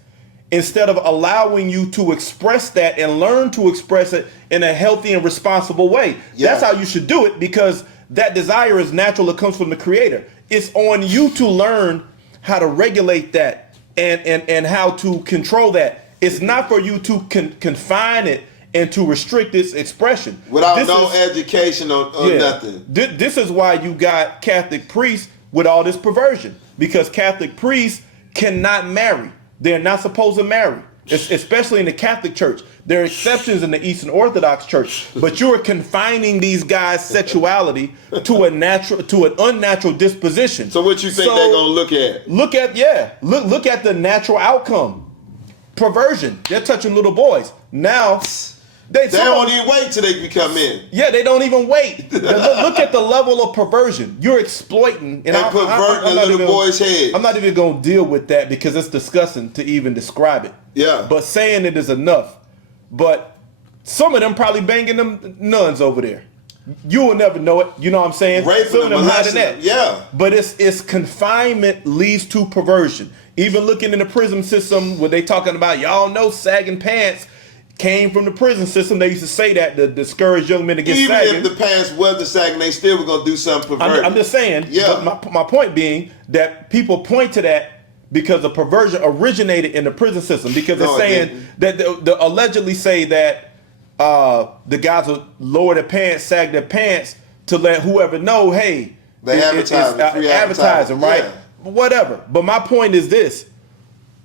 instead of allowing you to express that and learn to express it in a healthy and responsible way. Yeah. That's how you should do it, because that desire is natural. It comes from the Creator. It's on you to learn how to regulate that and how to control that. It's not for you to confine it and to restrict its expression. Without education or nothing. This is why you got Catholic priests with all this perversion, because Catholic priests cannot marry. They're not supposed to marry, especially in the Catholic Church. There are exceptions in the Eastern Orthodox Church, but you're confining these guys' sexuality to an unnatural disposition. So what you think they're gonna look at? Look at the natural outcome. Perversion. They're touching little boys. Now they don't even wait till they become men. Yeah, they don't even wait. Look at the level of perversion. You're exploiting and perverting the little boy's head. I'm not even gonna deal with that because it's disgusting to even describe it. Yeah. But saying it is enough. But some of them probably banging them nuns over there. You will never know it. You know what I'm saying? Raping some of them hiding that. Yeah. But it's confinement leads to perversion. Even looking in the prison system where they talking about, y'all know sagging pants came from the prison system. They used to say that to discourage young men to get sagging. Even if the pants wasn't sagging, they still were going to do something perverted. I'm just saying. Yeah. But my point being that people point to that because the perversion originated in the prison system, because they're saying that they allegedly say that the guys would lower their pants, sag their pants to let whoever know, hey, it's advertising, right? Yeah. Whatever. But my point is this.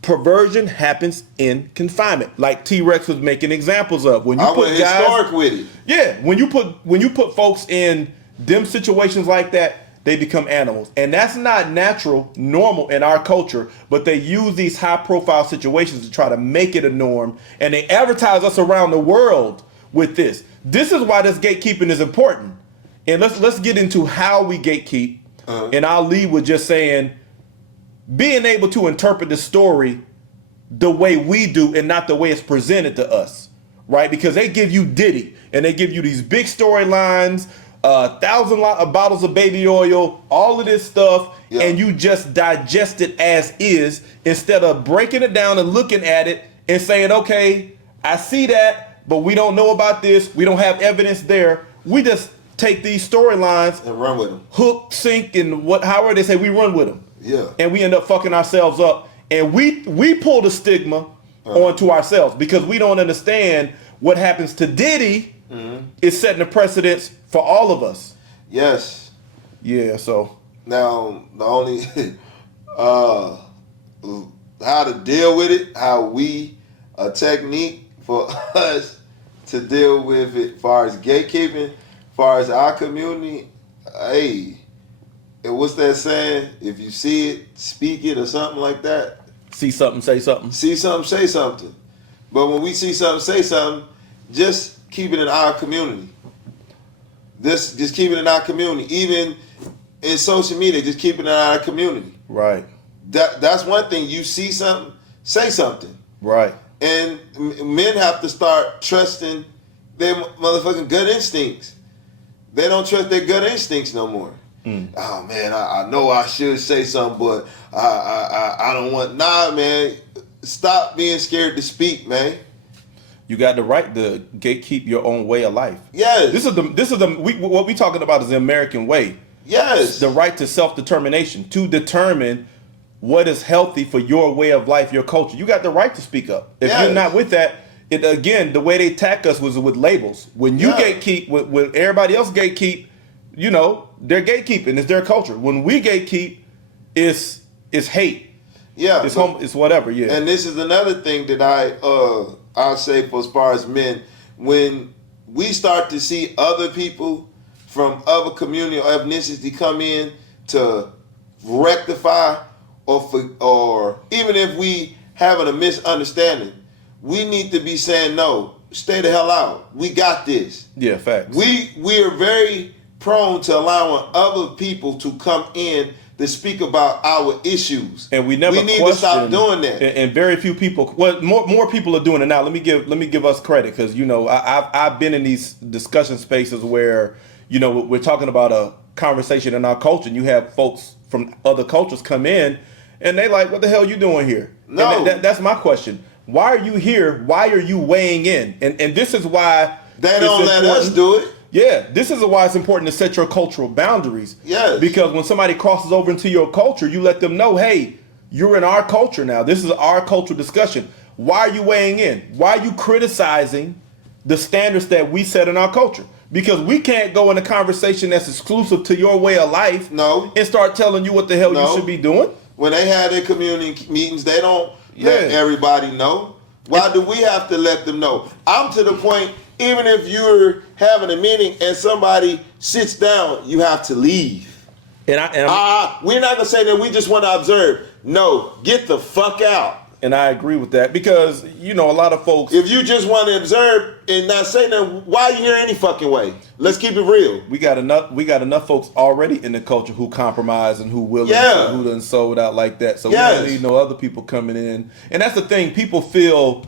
Perversion happens in confinement, like T-Rex was making examples of. When you put guys, historic with it. Yeah, when you put folks in them situations like that, they become animals, and that's not natural, normal in our culture. But they use these high-profile situations to try to make it a norm, and they advertise us around the world with this. This is why this gatekeeping is important. And let's get into how we gatekeep. And I'll leave with just saying, being able to interpret the story the way we do and not the way it's presented to us, right? Because they give you Diddy and they give you these big storylines, 1,000 bottles of baby oil, all of this stuff, and you just digest it as is instead of breaking it down and looking at it and saying, okay, I see that, but we don't know about this. We don't have evidence there. We just take these storylines and run with them. Hook, sink, and however they say, we run with them. Yeah. And we end up fucking ourselves up. And we pull the stigma onto ourselves because we don't understand what happens to Diddy is setting a precedence for all of us. Yes. Yeah, so. Now, the only, how to deal with it, a technique for us to deal with it as far as gatekeeping, as far as our community, hey, and what's that saying? If you see it, speak it, or something like that. See something, say something. See something, say something. But when we see something, say something, just keep it in our community. Just keep it in our community. Even in social media, just keep it in our community. Right. That's one thing. You see something, say something. Right. And men have to start trusting their motherfucking gut instincts. They don't trust their gut instincts no more. Oh man, I know I should say something, but I don't want. Nah, man, stop being scared to speak, man. You got the right to gatekeep your own way of life. Yes. What we talking about is the American way. Yes. The right to self-determination, to determine what is healthy for your way of life, your culture. You got the right to speak up. If you're not with that, again, the way they attack us was with labels. When you gatekeep, when everybody else gatekeep, you know, they're gatekeeping. It's their culture. When we gatekeep, it's hate. Yeah. It's whatever. Yeah. And this is another thing that I'll say for as far as men, when we start to see other people from other community or ethnicity come in to rectify or even if we having a misunderstanding, we need to be saying, no, stay the hell out. We got this. Yeah, facts. We are very prone to allowing other people to come in to speak about our issues, and we never. We need to stop doing that. And very few people. Well, more people are doing it now. Let me give us credit, because I've been in these discussion spaces where we're talking about a conversation in our culture, and you have folks from other cultures come in, and they like, what the hell are you doing here? No, that's my question. Why are you here? Why are you weighing in? And this is why they don't let us do it. Yeah, this is why it's important to set your cultural boundaries. Yes. Because when somebody crosses over into your culture, you let them know, hey, you're in our culture now. This is our cultural discussion. Why are you weighing in? Why are you criticizing the standards that we set in our culture? Because we can't go in a conversation that's exclusive to your way of life and start telling you what the hell you should be doing. When they have their community meetings, they don't let everybody know. Why do we have to let them know? I'm to the point, even if you're having a meeting and somebody sits down, you have to leave. We're not going to say that we just want to observe. No, get the fuck out. And I agree with that, because, a lot of folks... If you just want to observe and not say nothing, why are you here any fucking way? Let's keep it real. We got enough folks already in the culture who compromise and who willing to, who done sold out like that. So we don't need no other people coming in. And that's the thing. People feel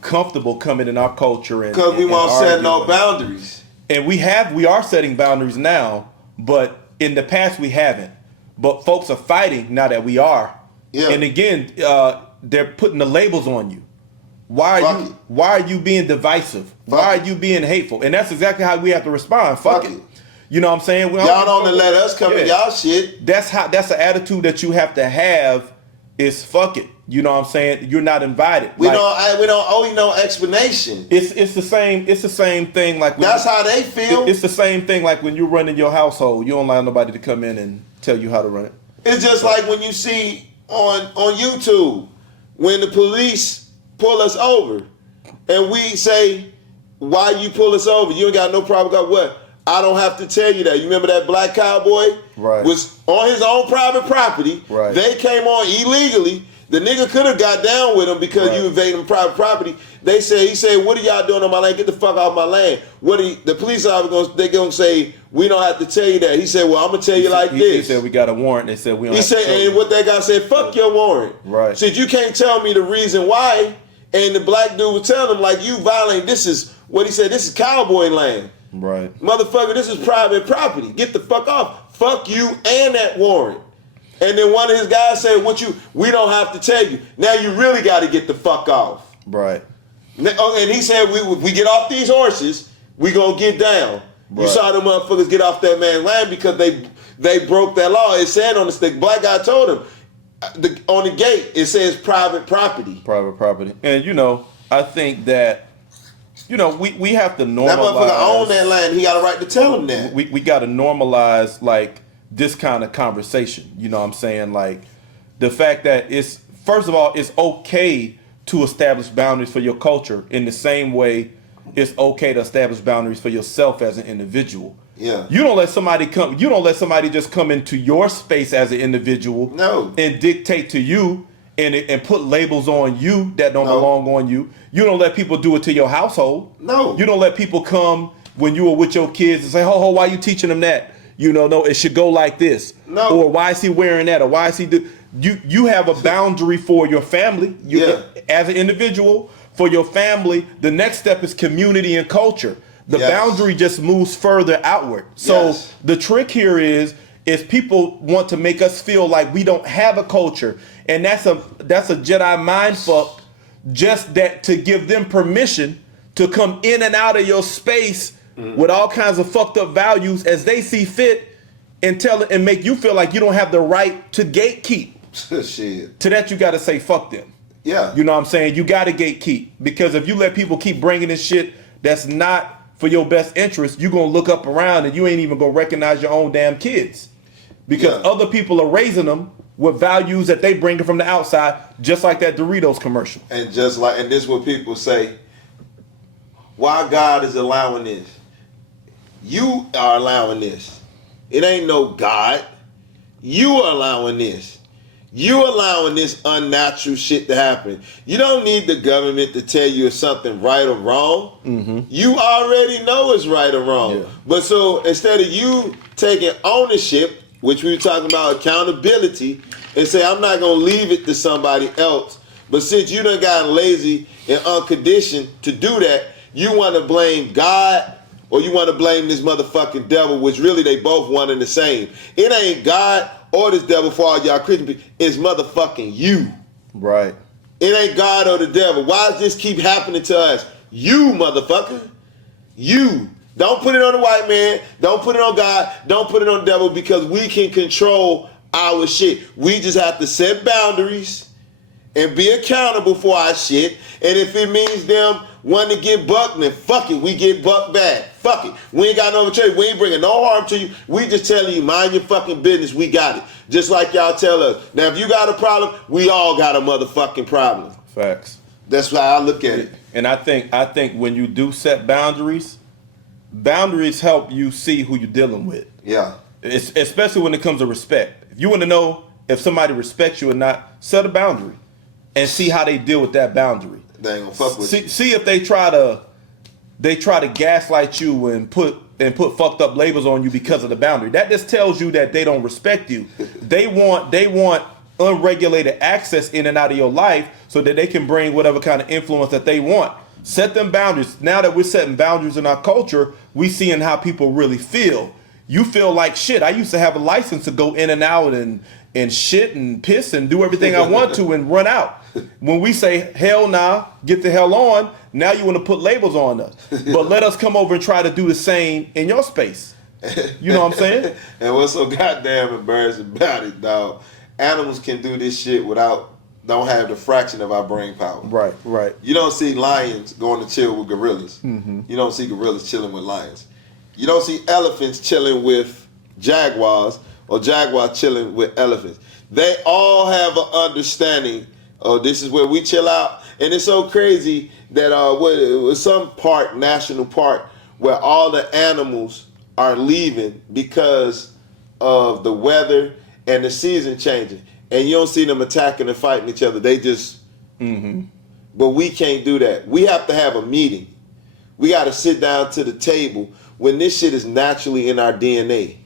comfortable coming in our culture, because we won't set no boundaries. And we are setting boundaries now, but in the past we haven't. But folks are fighting now that we are. Yeah. And again, they're putting the labels on you. Why are you being divisive? Why are you being hateful? And that's exactly how we have to respond. Fuck it. You know what I'm saying? Y'all don't let us come in y'all shit. That's the attitude that you have to have, is fuck it. You know what I'm saying? You're not invited. We don't owe you no explanation. It's the same thing like that's how they feel. It's the same thing like when you're running your household. You don't allow nobody to come in and tell you how to run it. It's just like when you see on YouTube, when the police pull us over and we say, why you pull us over? You ain't got no problem. Got what? I don't have to tell you that. You remember that black cowboy? Right. Was on his own private property. Right. They came on illegally. The nigga could have got down with him because you invading private property. He said, what are y'all doing on my land? Get the fuck off my land. The police officer gonna say, we don't have to tell you that. He said, well, I'm gonna tell you like this. He said we got a warrant. They said we don't. He said, and what that guy said, fuck your warrant. Right. Said you can't tell me the reason why. And the black dude was telling him, like, you violate. This is what he said. This is cowboy land. Right. Motherfucker, this is private property. Get the fuck off. Fuck you and that warrant. And then one of his guys said, we don't have to tell you. Now you really got to get the fuck off. Right. And he said, we get off these horses, we going to get down. Right. You saw them motherfuckers get off that man's land because they broke that law. It said on the stick, black guy told him, on the gate, it says private property. Private property. And, I think that, we have to normalize. That motherfucker own that land. He got a right to tell him that. We got to normalize, like, this kind of conversation. You know what I'm saying? Like, the fact that first of all, it's okay to establish boundaries for your culture in the same way it's okay to establish boundaries for yourself as an individual. Yeah. You don't let somebody just come into your space as an individual and dictate to you and put labels on you that don't belong on you. You don't let people do it to your household. No. You don't let people come when you were with your kids and say, ho, why you teaching them that? No, it should go like this. No. Or why is he wearing that? Or why is he you have a boundary for your family. As an individual, for your family, the next step is community and culture. The boundary just moves further outward. So the trick here is people want to make us feel like we don't have a culture. And that's a Jedi mind fuck, just that to give them permission to come in and out of your space with all kinds of fucked up values as they see fit, and make you feel like you don't have the right to gatekeep. Shit. To that you got to say fuck them. Yeah. You know what I'm saying? You got to gatekeep, because if you let people keep bringing this shit that's not for your best interest, you're going to look up around and you ain't even going to recognize your own damn kids, because other people are raising them with values that they bring from the outside, just like that Doritos commercial. And this is what people say, why God is allowing this? You are allowing this. It ain't no God. You are allowing this. You allowing this unnatural shit to happen. You don't need the government to tell you if something right or wrong. Mm-hmm. You already know it's right or wrong. Yeah. But so instead of you taking ownership, which we were talking about accountability, and say, I'm not going to leave it to somebody else. But since you done gotten lazy and unconditioned to do that, you want to blame God or you want to blame this motherfucking devil, which really they both one and the same. It ain't God or this devil for all y'all Christian people. It's motherfucking you. Right. It ain't God or the devil. Why does this keep happening to us? You, motherfucker. You. Don't put it on the white man. Don't put it on God. Don't put it on the devil, because we can control our shit. We just have to set boundaries and be accountable for our shit. And if it means them wanting to get bucked, then fuck it, we get bucked back. Fuck it. We ain't got no trade. We ain't bringing no harm to you. We just telling you, mind your fucking business. We got it. Just like y'all tell us. Now, if you got a problem, we all got a motherfucking problem. Facts. That's how I look at it. And I think when you do set boundaries help you see who you're dealing with. Yeah. It's, especially when it comes to respect. If you want to know if somebody respects you or not, set a boundary and see how they deal with that boundary. They ain't gonna fuck with you. See if they try to gaslight you and put fucked up labels on you because of the boundary. That just tells you that they don't respect you. They want unregulated access in and out of your life so that they can bring whatever kind of influence that they want. Set them boundaries. Now that we're setting boundaries in our culture, we seeing how people really feel. You feel like shit. I used to have a license to go in and out and shit and piss and do everything I want to and run out. When we say, hell nah, get the hell on, now you want to put labels on us. But let us come over and try to do the same in your space. You know what I'm saying? And what's so goddamn embarrassing about it, dog, animals can do this shit don't have the fraction of our brain power. Right, right. You don't see lions going to chill with gorillas. Mm-hmm. You don't see gorillas chilling with lions. You don't see elephants chilling with jaguars or jaguars chilling with elephants. They all have an understanding of this is where we chill out. And it's so crazy that it was some park, national park, where all the animals are leaving because of the weather and the season changing. And you don't see them attacking and fighting each other. They just, But we can't do that. We have to have a meeting. We got to sit down to the table when this shit is naturally in our DNA.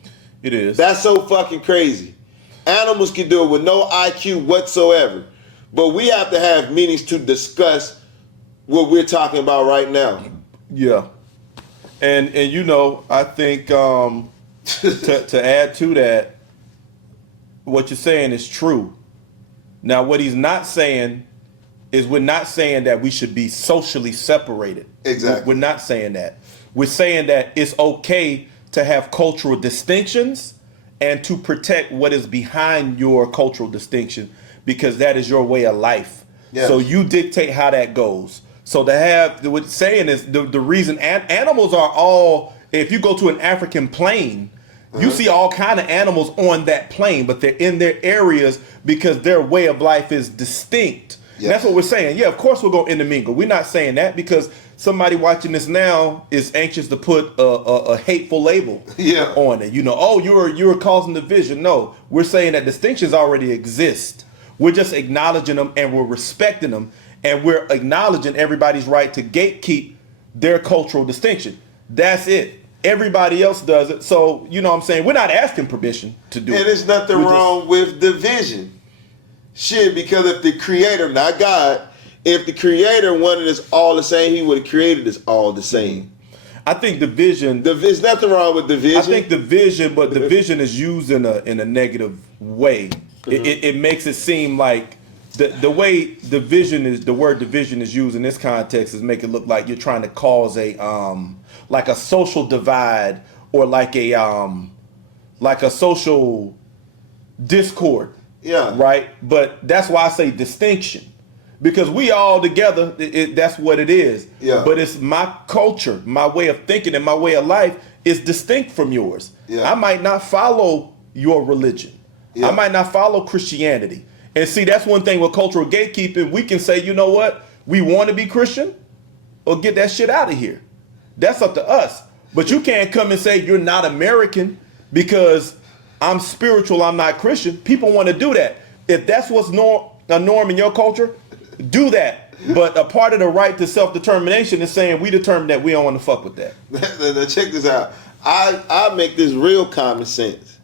It is. That's so fucking crazy. Animals can do it with no IQ whatsoever. But we have to have meetings to discuss what we're talking about right now. Yeah. And you know, I think to add to that, what you're saying is true. Now, what he's not saying is we're not saying that we should be socially separated. Exactly. We're not saying that. We're saying that it's okay to have cultural distinctions and to protect what is behind your cultural distinction, because that is your way of life. Yes. So you dictate how that goes. So to have, what it's saying is the reason animals are all, if you go to an African plain, you see all kind of animals on that plane, but they're in their areas because their way of life is distinct. Yes. That's what we're saying. Yeah, of course we're going to intermingle. We're not saying that because somebody watching this now is anxious to put a hateful label on it. You know, oh, you're causing division. No, we're saying that distinctions already exist. We're just acknowledging them and we're respecting them, and we're acknowledging everybody's right to gatekeep their cultural distinction. That's it. Everybody else does it. So, you know what I'm saying? We're not asking permission to do it. And there's nothing wrong with division. Shit, because if the creator, not God, if the creator wanted us all the same, he would have created us all the same. I think division. There's nothing wrong with division. I think division, but division is used in a negative way. It makes it seem like the way division is, the word division is used in this context is make it look like you're trying to cause like a social divide or like a social discord. Yeah. Right. But that's why I say distinction, because we all together. That's what it is. Yeah. But it's my culture, my way of thinking, and my way of life is distinct from yours. Yeah. I might not follow your religion. Yeah. I might not follow Christianity. And see, that's one thing with cultural gatekeeping. We can say, you know what? We want to be Christian, or get that shit out of here. That's up to us. But you can't come and say you're not American because I'm spiritual, I'm not Christian. People want to do that. If that's what's a norm in your culture, do that. But a part of the right to self-determination is saying we determine that we don't want to fuck with that. Now check this out. I make this real common sense.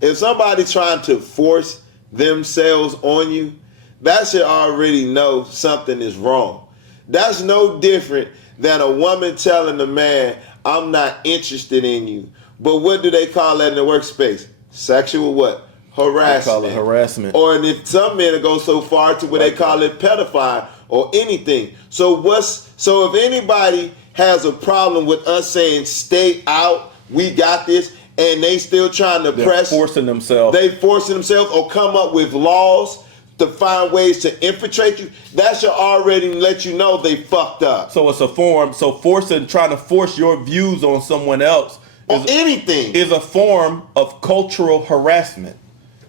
If somebody's trying to force themselves on you, that should already know something is wrong. That's no different than a woman telling a man, I'm not interested in you. But what do they call that in the workspace? Sexual what? Harassment. They call it harassment. Or and if some men go so far to where they call it pedophile or anything. So if anybody has a problem with us saying stay out, we got this, and they still trying to press, forcing themselves. They forcing themselves or come up with laws to find ways to infiltrate you. That should already let you know they fucked up. So it's a form. So trying to force your views on someone else is a form of cultural harassment.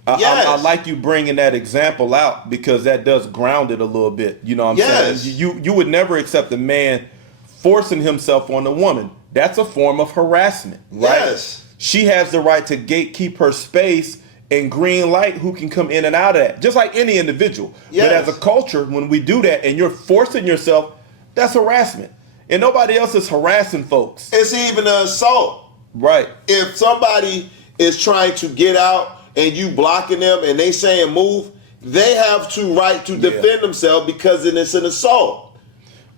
Yes. I like you bringing that example out because that does ground it a little bit. You know what I'm saying? You would never accept a man forcing himself on a woman. That's a form of harassment, right? Yes. She has the right to gatekeep her space and green light who can come in and out of that, just like any individual. Yes. But as a culture, when we do that and you're forcing yourself, that's harassment. And nobody else is harassing folks. It's even an assault. Right. If somebody is trying to get out and you blocking them and they saying move, they have to right to defend themselves because it's an assault.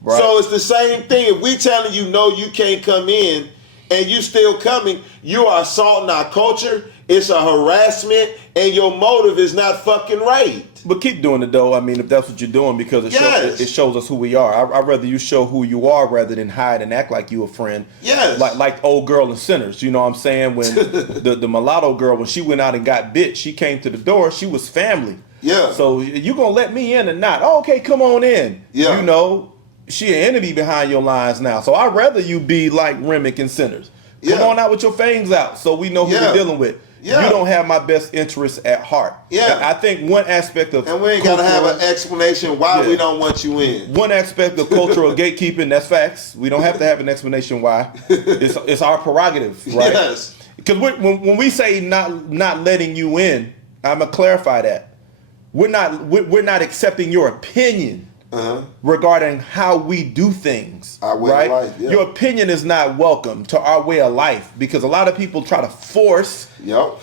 Right. So it's the same thing. If we telling you no, you can't come in and you still coming, you are assaulting our culture. It's a harassment and your motive is not fucking right. But keep doing it though. I mean, if that's what you're doing, because it shows us who we are. I'd rather you show who you are rather than hide and act like you a friend. Yes. Like Old Girl and Sinners. You know what I'm saying? When the mulatto girl, when she went out and got bit, she came to the door. She was family. Yeah. So you gonna let me in or not? Oh, okay, come on in. Yeah. You know, she an enemy behind your lines now. So I'd rather you be like Remick and Sinners. Come on out with your fangs out so we know who we're dealing with. Yeah. You don't have my best interests at heart. Yeah. I think one aspect of and we ain't gotta have an explanation why we don't want you in. One aspect of cultural gatekeeping, that's facts. We don't have to have an explanation why. It's our prerogative, right? Yes. Because when we say not letting you in, I'm gonna clarify that. We're not accepting your opinion regarding how we do things. Our way of life, yeah. Your opinion is not welcome to our way of life because a lot of people try to force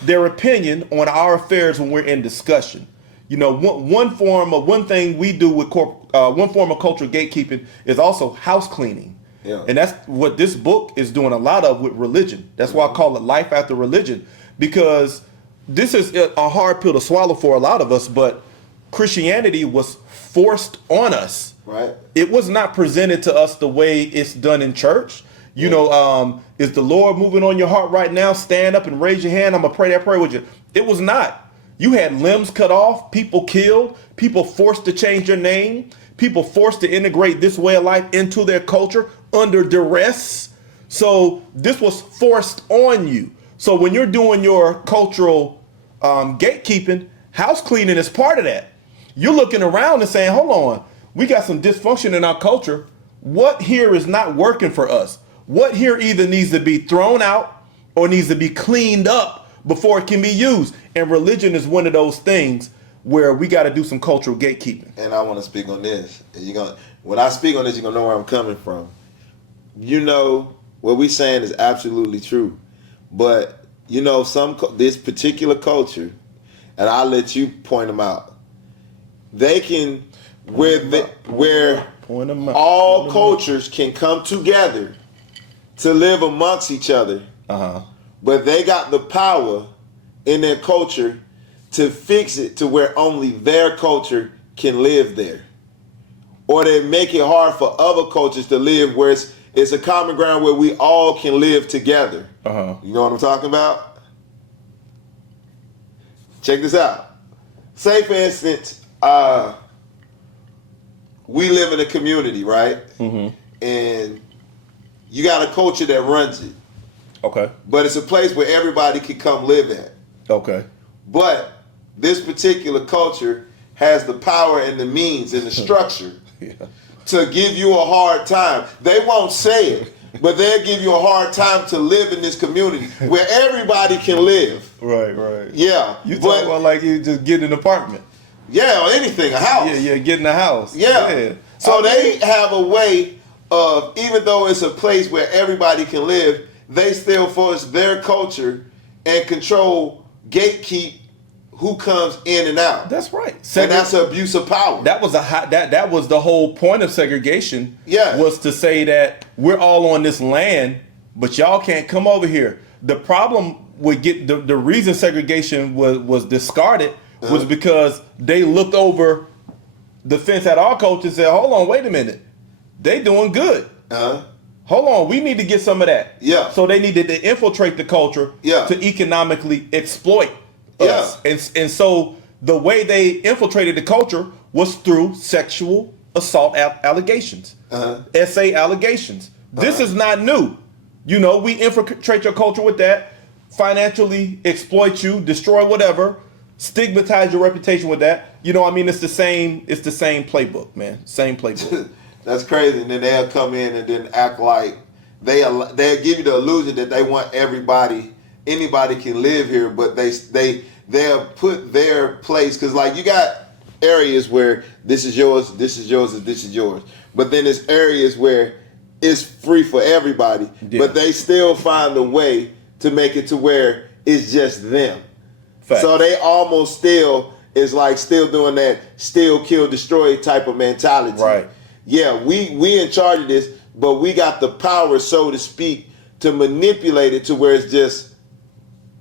their opinion on our affairs when we're in discussion. You know, one thing we do with one form of cultural gatekeeping is also house cleaning. Yeah. And that's what this book is doing a lot of with religion. That's why I call it life after religion, because this is a hard pill to swallow for a lot of us, but Christianity was forced on us. Right. It was not presented to us the way it's done in church. You know, is the Lord moving on your heart right now? Stand up and raise your hand. I'm going to pray that prayer with you. It was not. You had limbs cut off, people killed, people forced to change their name, people forced to integrate this way of life into their culture under duress. So this was forced on you. So when you're doing your cultural gatekeeping, house cleaning is part of that. You're looking around and saying, hold on, we got some dysfunction in our culture. What here is not working for us? What here either needs to be thrown out or needs to be cleaned up before it can be used? And religion is one of those things where we got to do some cultural gatekeeping. And I want to speak on this. When I speak on this, you're going to know where I'm coming from. You know, what we're saying is absolutely true. But, you know, this particular culture, and I'll let you point them out. They can, where all cultures can come together to live amongst each other, but they got the power in their culture to fix it to where only their culture can live there. Or they make it hard for other cultures to live where it's a common ground where we all can live together. You know what I'm talking about? Check this out. Say, for instance, we live in a community, right? And you got a culture that runs it. Okay. But it's a place where everybody can come live at. Okay. But this particular culture has the power and the means and the structure to give you a hard time. They won't say it, but they'll give you a hard time to live in this community where everybody can live. Right. Yeah. You talk about like you just get an apartment. Yeah, or anything, a house. Yeah, get in the house. Yeah. So they have a way of, even though it's a place where everybody can live, they still force their culture and control, gatekeep who comes in and out. That's right. And that's an abuse of power. That was that was the whole point of segregation. Yeah. Was to say that we're all on this land, but y'all can't come over here. The problem with the reason segregation was discarded was because they looked over the fence at our culture and said, hold on, wait a minute. They doing good. Hold on, we need to get some of that. Yeah. So they needed to infiltrate the culture to economically exploit us. And so the way they infiltrated the culture was through sexual assault allegations, SA allegations. This is not new. You know, we infiltrate your culture with that, financially exploit you, destroy whatever, stigmatize your reputation with that. You know, I mean, it's the same playbook, man. Same playbook. That's crazy. And then they'll come in and then act like they'll give you the illusion that they want anybody can live here, but they'll put their place, because like you got areas where this is yours, and this is yours. But then there's areas where it's free for everybody, but they still find a way to make it to where it's just them. Fact. So they almost still doing that steal, kill, destroy type of mentality. Right. Yeah, we in charge of this, but we got the power, so to speak, to manipulate it to where it's just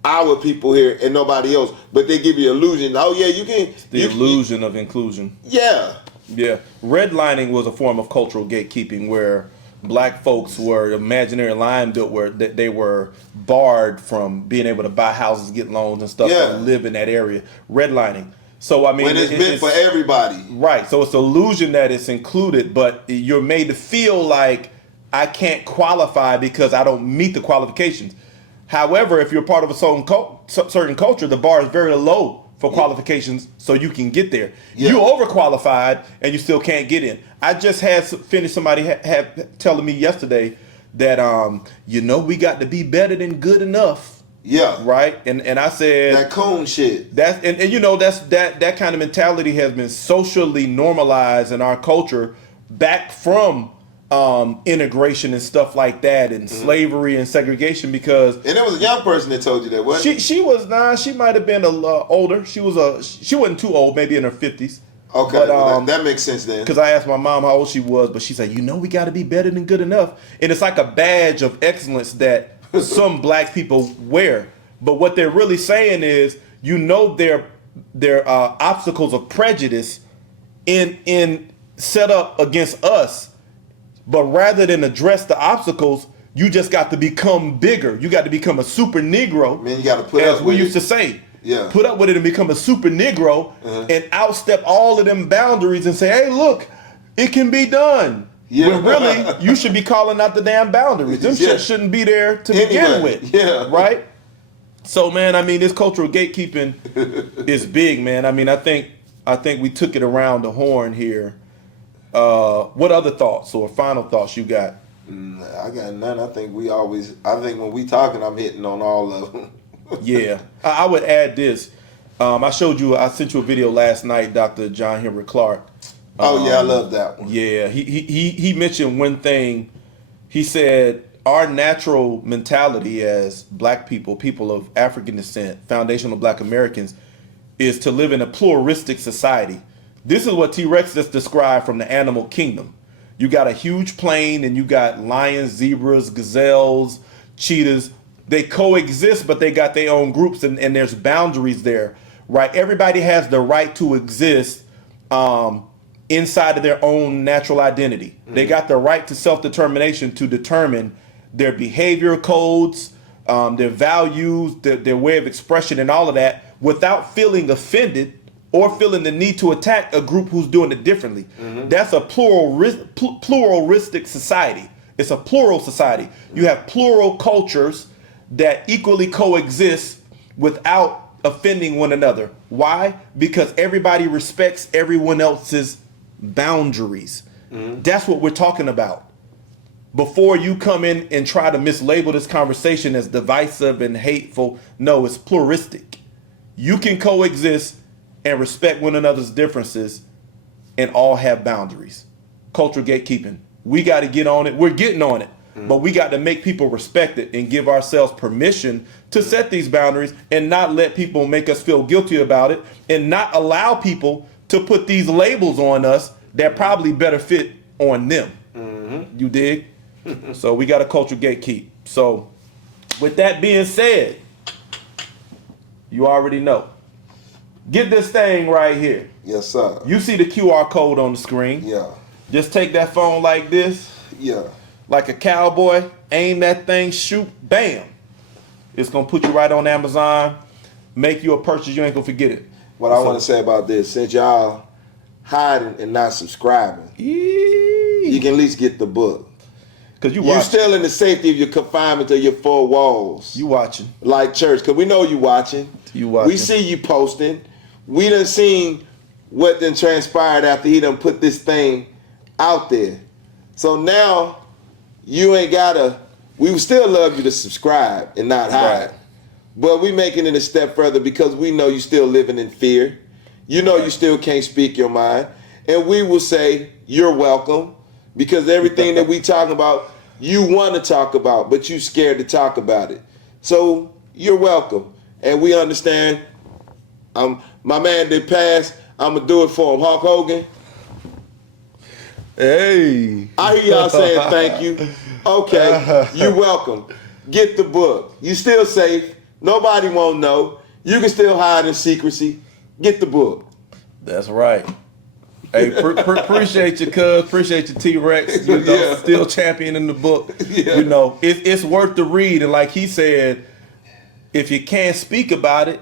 our people here and nobody else. But they give you illusion. Oh yeah, you can. The illusion of inclusion. Yeah. Yeah. Redlining was a form of cultural gatekeeping where black folks were imaginary line built where they were barred from being able to buy houses, get loans and stuff, and live in that area. Redlining. So I mean, when it's meant for everybody, right? So it's an illusion that it's included, but you're made to feel like I can't qualify because I don't meet the qualifications. However, if you're part of a certain culture, the bar is very low for qualifications, so you can get there. Yeah. You overqualified and you still can't get in. I just had finished somebody had telling me yesterday that we got to be better than good enough. Yeah. Right? And I said that cone shit. That's that kind of mentality has been socially normalized in our culture back from integration and stuff like that, and slavery and segregation, because and it was a young person that told you that, wasn't she was she might have been older. She wasn't too old, maybe in her 50s. Okay, but, that makes sense then. Because I asked my mom how old she was, but she said, we got to be better than good enough. And it's like a badge of excellence that some black people wear. But what they're really saying is, their obstacles of prejudice in set up against us. But rather than address the obstacles, you just got to become bigger. You got to become a super Negro. Man, you got to put up with it. As we used to say. Yeah. Put up with it and become a super Negro and outstep all of them boundaries and say, hey, look, it can be done. Yeah. When really, you should be calling out the damn boundaries. Them shit shouldn't be there to begin with. Yeah. Right? So, man, I mean, this cultural gatekeeping is big, man. I mean, I think we took it around the horn here. What other thoughts or final thoughts you got? I got none. I think when we talking, I'm hitting on all of them. Yeah. I would add this. I sent you a video last night, Dr. John Henry Clark. Oh yeah, I love that one. Yeah, he mentioned one thing. He said our natural mentality as black people of African descent, foundational black Americans, is to live in a pluralistic society. This is what T-Rex just described from the animal kingdom. You got a huge plain and you got lions, zebras, gazelles, cheetahs. They coexist, but they got their own groups and there's boundaries there, right? Everybody has the right to exist inside of their own natural identity. They got the right to self-determination to determine their behavior codes, their values, their way of expression and all of that without feeling offended or feeling the need to attack a group who's doing it differently. That's a pluralistic society. It's a plural society. You have plural cultures that equally coexist without offending one another. Why? Because everybody respects everyone else's boundaries. That's what we're talking about. Before you come in and try to mislabel this conversation as divisive and hateful, no, it's pluralistic. You can coexist and respect one another's differences and all have boundaries. Cultural gatekeeping. We got to get on it. We're getting on it. But we got to make people respect it and give ourselves permission to set these boundaries and not let people make us feel guilty about it and not allow people to put these labels on us that probably better fit on them. You dig? So we got a cultural gatekeep. So with that being said, you already know. Get this thing right here. Yes, sir. You see the QR code on the screen. Yeah. Just take that phone like this. Yeah. Like a cowboy, aim that thing, shoot, bam. It's gonna put you right on Amazon, make you a purchase, you ain't gonna forget it. What I want to say about this, since y'all hiding and not subscribing, you can at least get the book. Cause you still in the safety of your confinement of your four walls. You watching. Like church, because we know you watching. You watching. We see you posting. We done seen what done transpired after he done put this thing out there. So now, you ain't gotta, we would still love you to subscribe and not hide. Right. But we making it a step further because we know you still living in fear. You know you still can't speak your mind. And we will say, you're welcome. Because everything that we talking about, you want to talk about, but you scared to talk about it. So you're welcome. And we understand, my man did pass, I'm going to do it for him. Hulk Hogan. Hey. I hear y'all saying thank you. Okay, you're welcome. Get the book. You still safe. Nobody won't know. You can still hide in secrecy. Get the book. That's right. Hey, appreciate you, cuz. Appreciate you, T-Rex. You know, still championing the book. Yeah. You know, it's worth the read. And like he said, if you can't speak about it,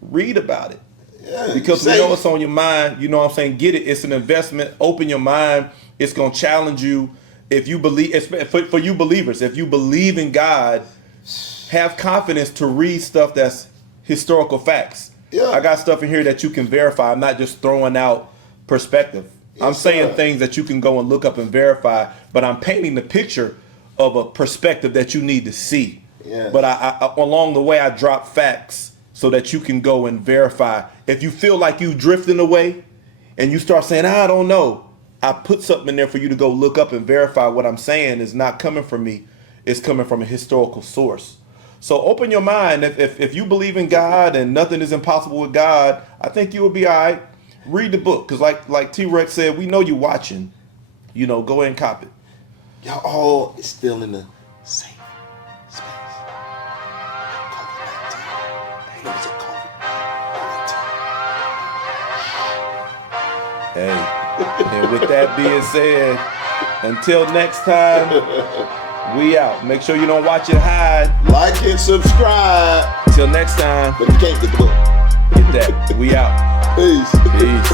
read about it. Yeah, because we know what's on your mind. You know what I'm saying? Get it. It's an investment. Open your mind. It's going to challenge you. If you believe, for you believers, if you believe in God, have confidence to read stuff that's historical facts. Yeah. I got stuff in here that you can verify. I'm not just throwing out perspective. Yes, I'm saying things that you can go and look up and verify, but I'm painting the picture of a perspective that you need to see. Yes. But I along the way, I drop facts so that you can go and verify. If you feel like you drifting away and you start saying, I don't know, I put something in there for you to go look up and verify what I'm saying is not coming from me. It's coming from a historical source. So open your mind. If you believe in God and nothing is impossible with God, I think you will be all right. Read the book. Because like T-Rex said, we know you're watching. You know, go ahead and cop it. Y'all all is still in the same space. COVID-19. It was a COVID-19. Hey. And with that being said, until next time, we out. Make sure you don't watch it hide. Like and subscribe. Until next time. But you can't get the book. Get that. We out. Peace. Peace.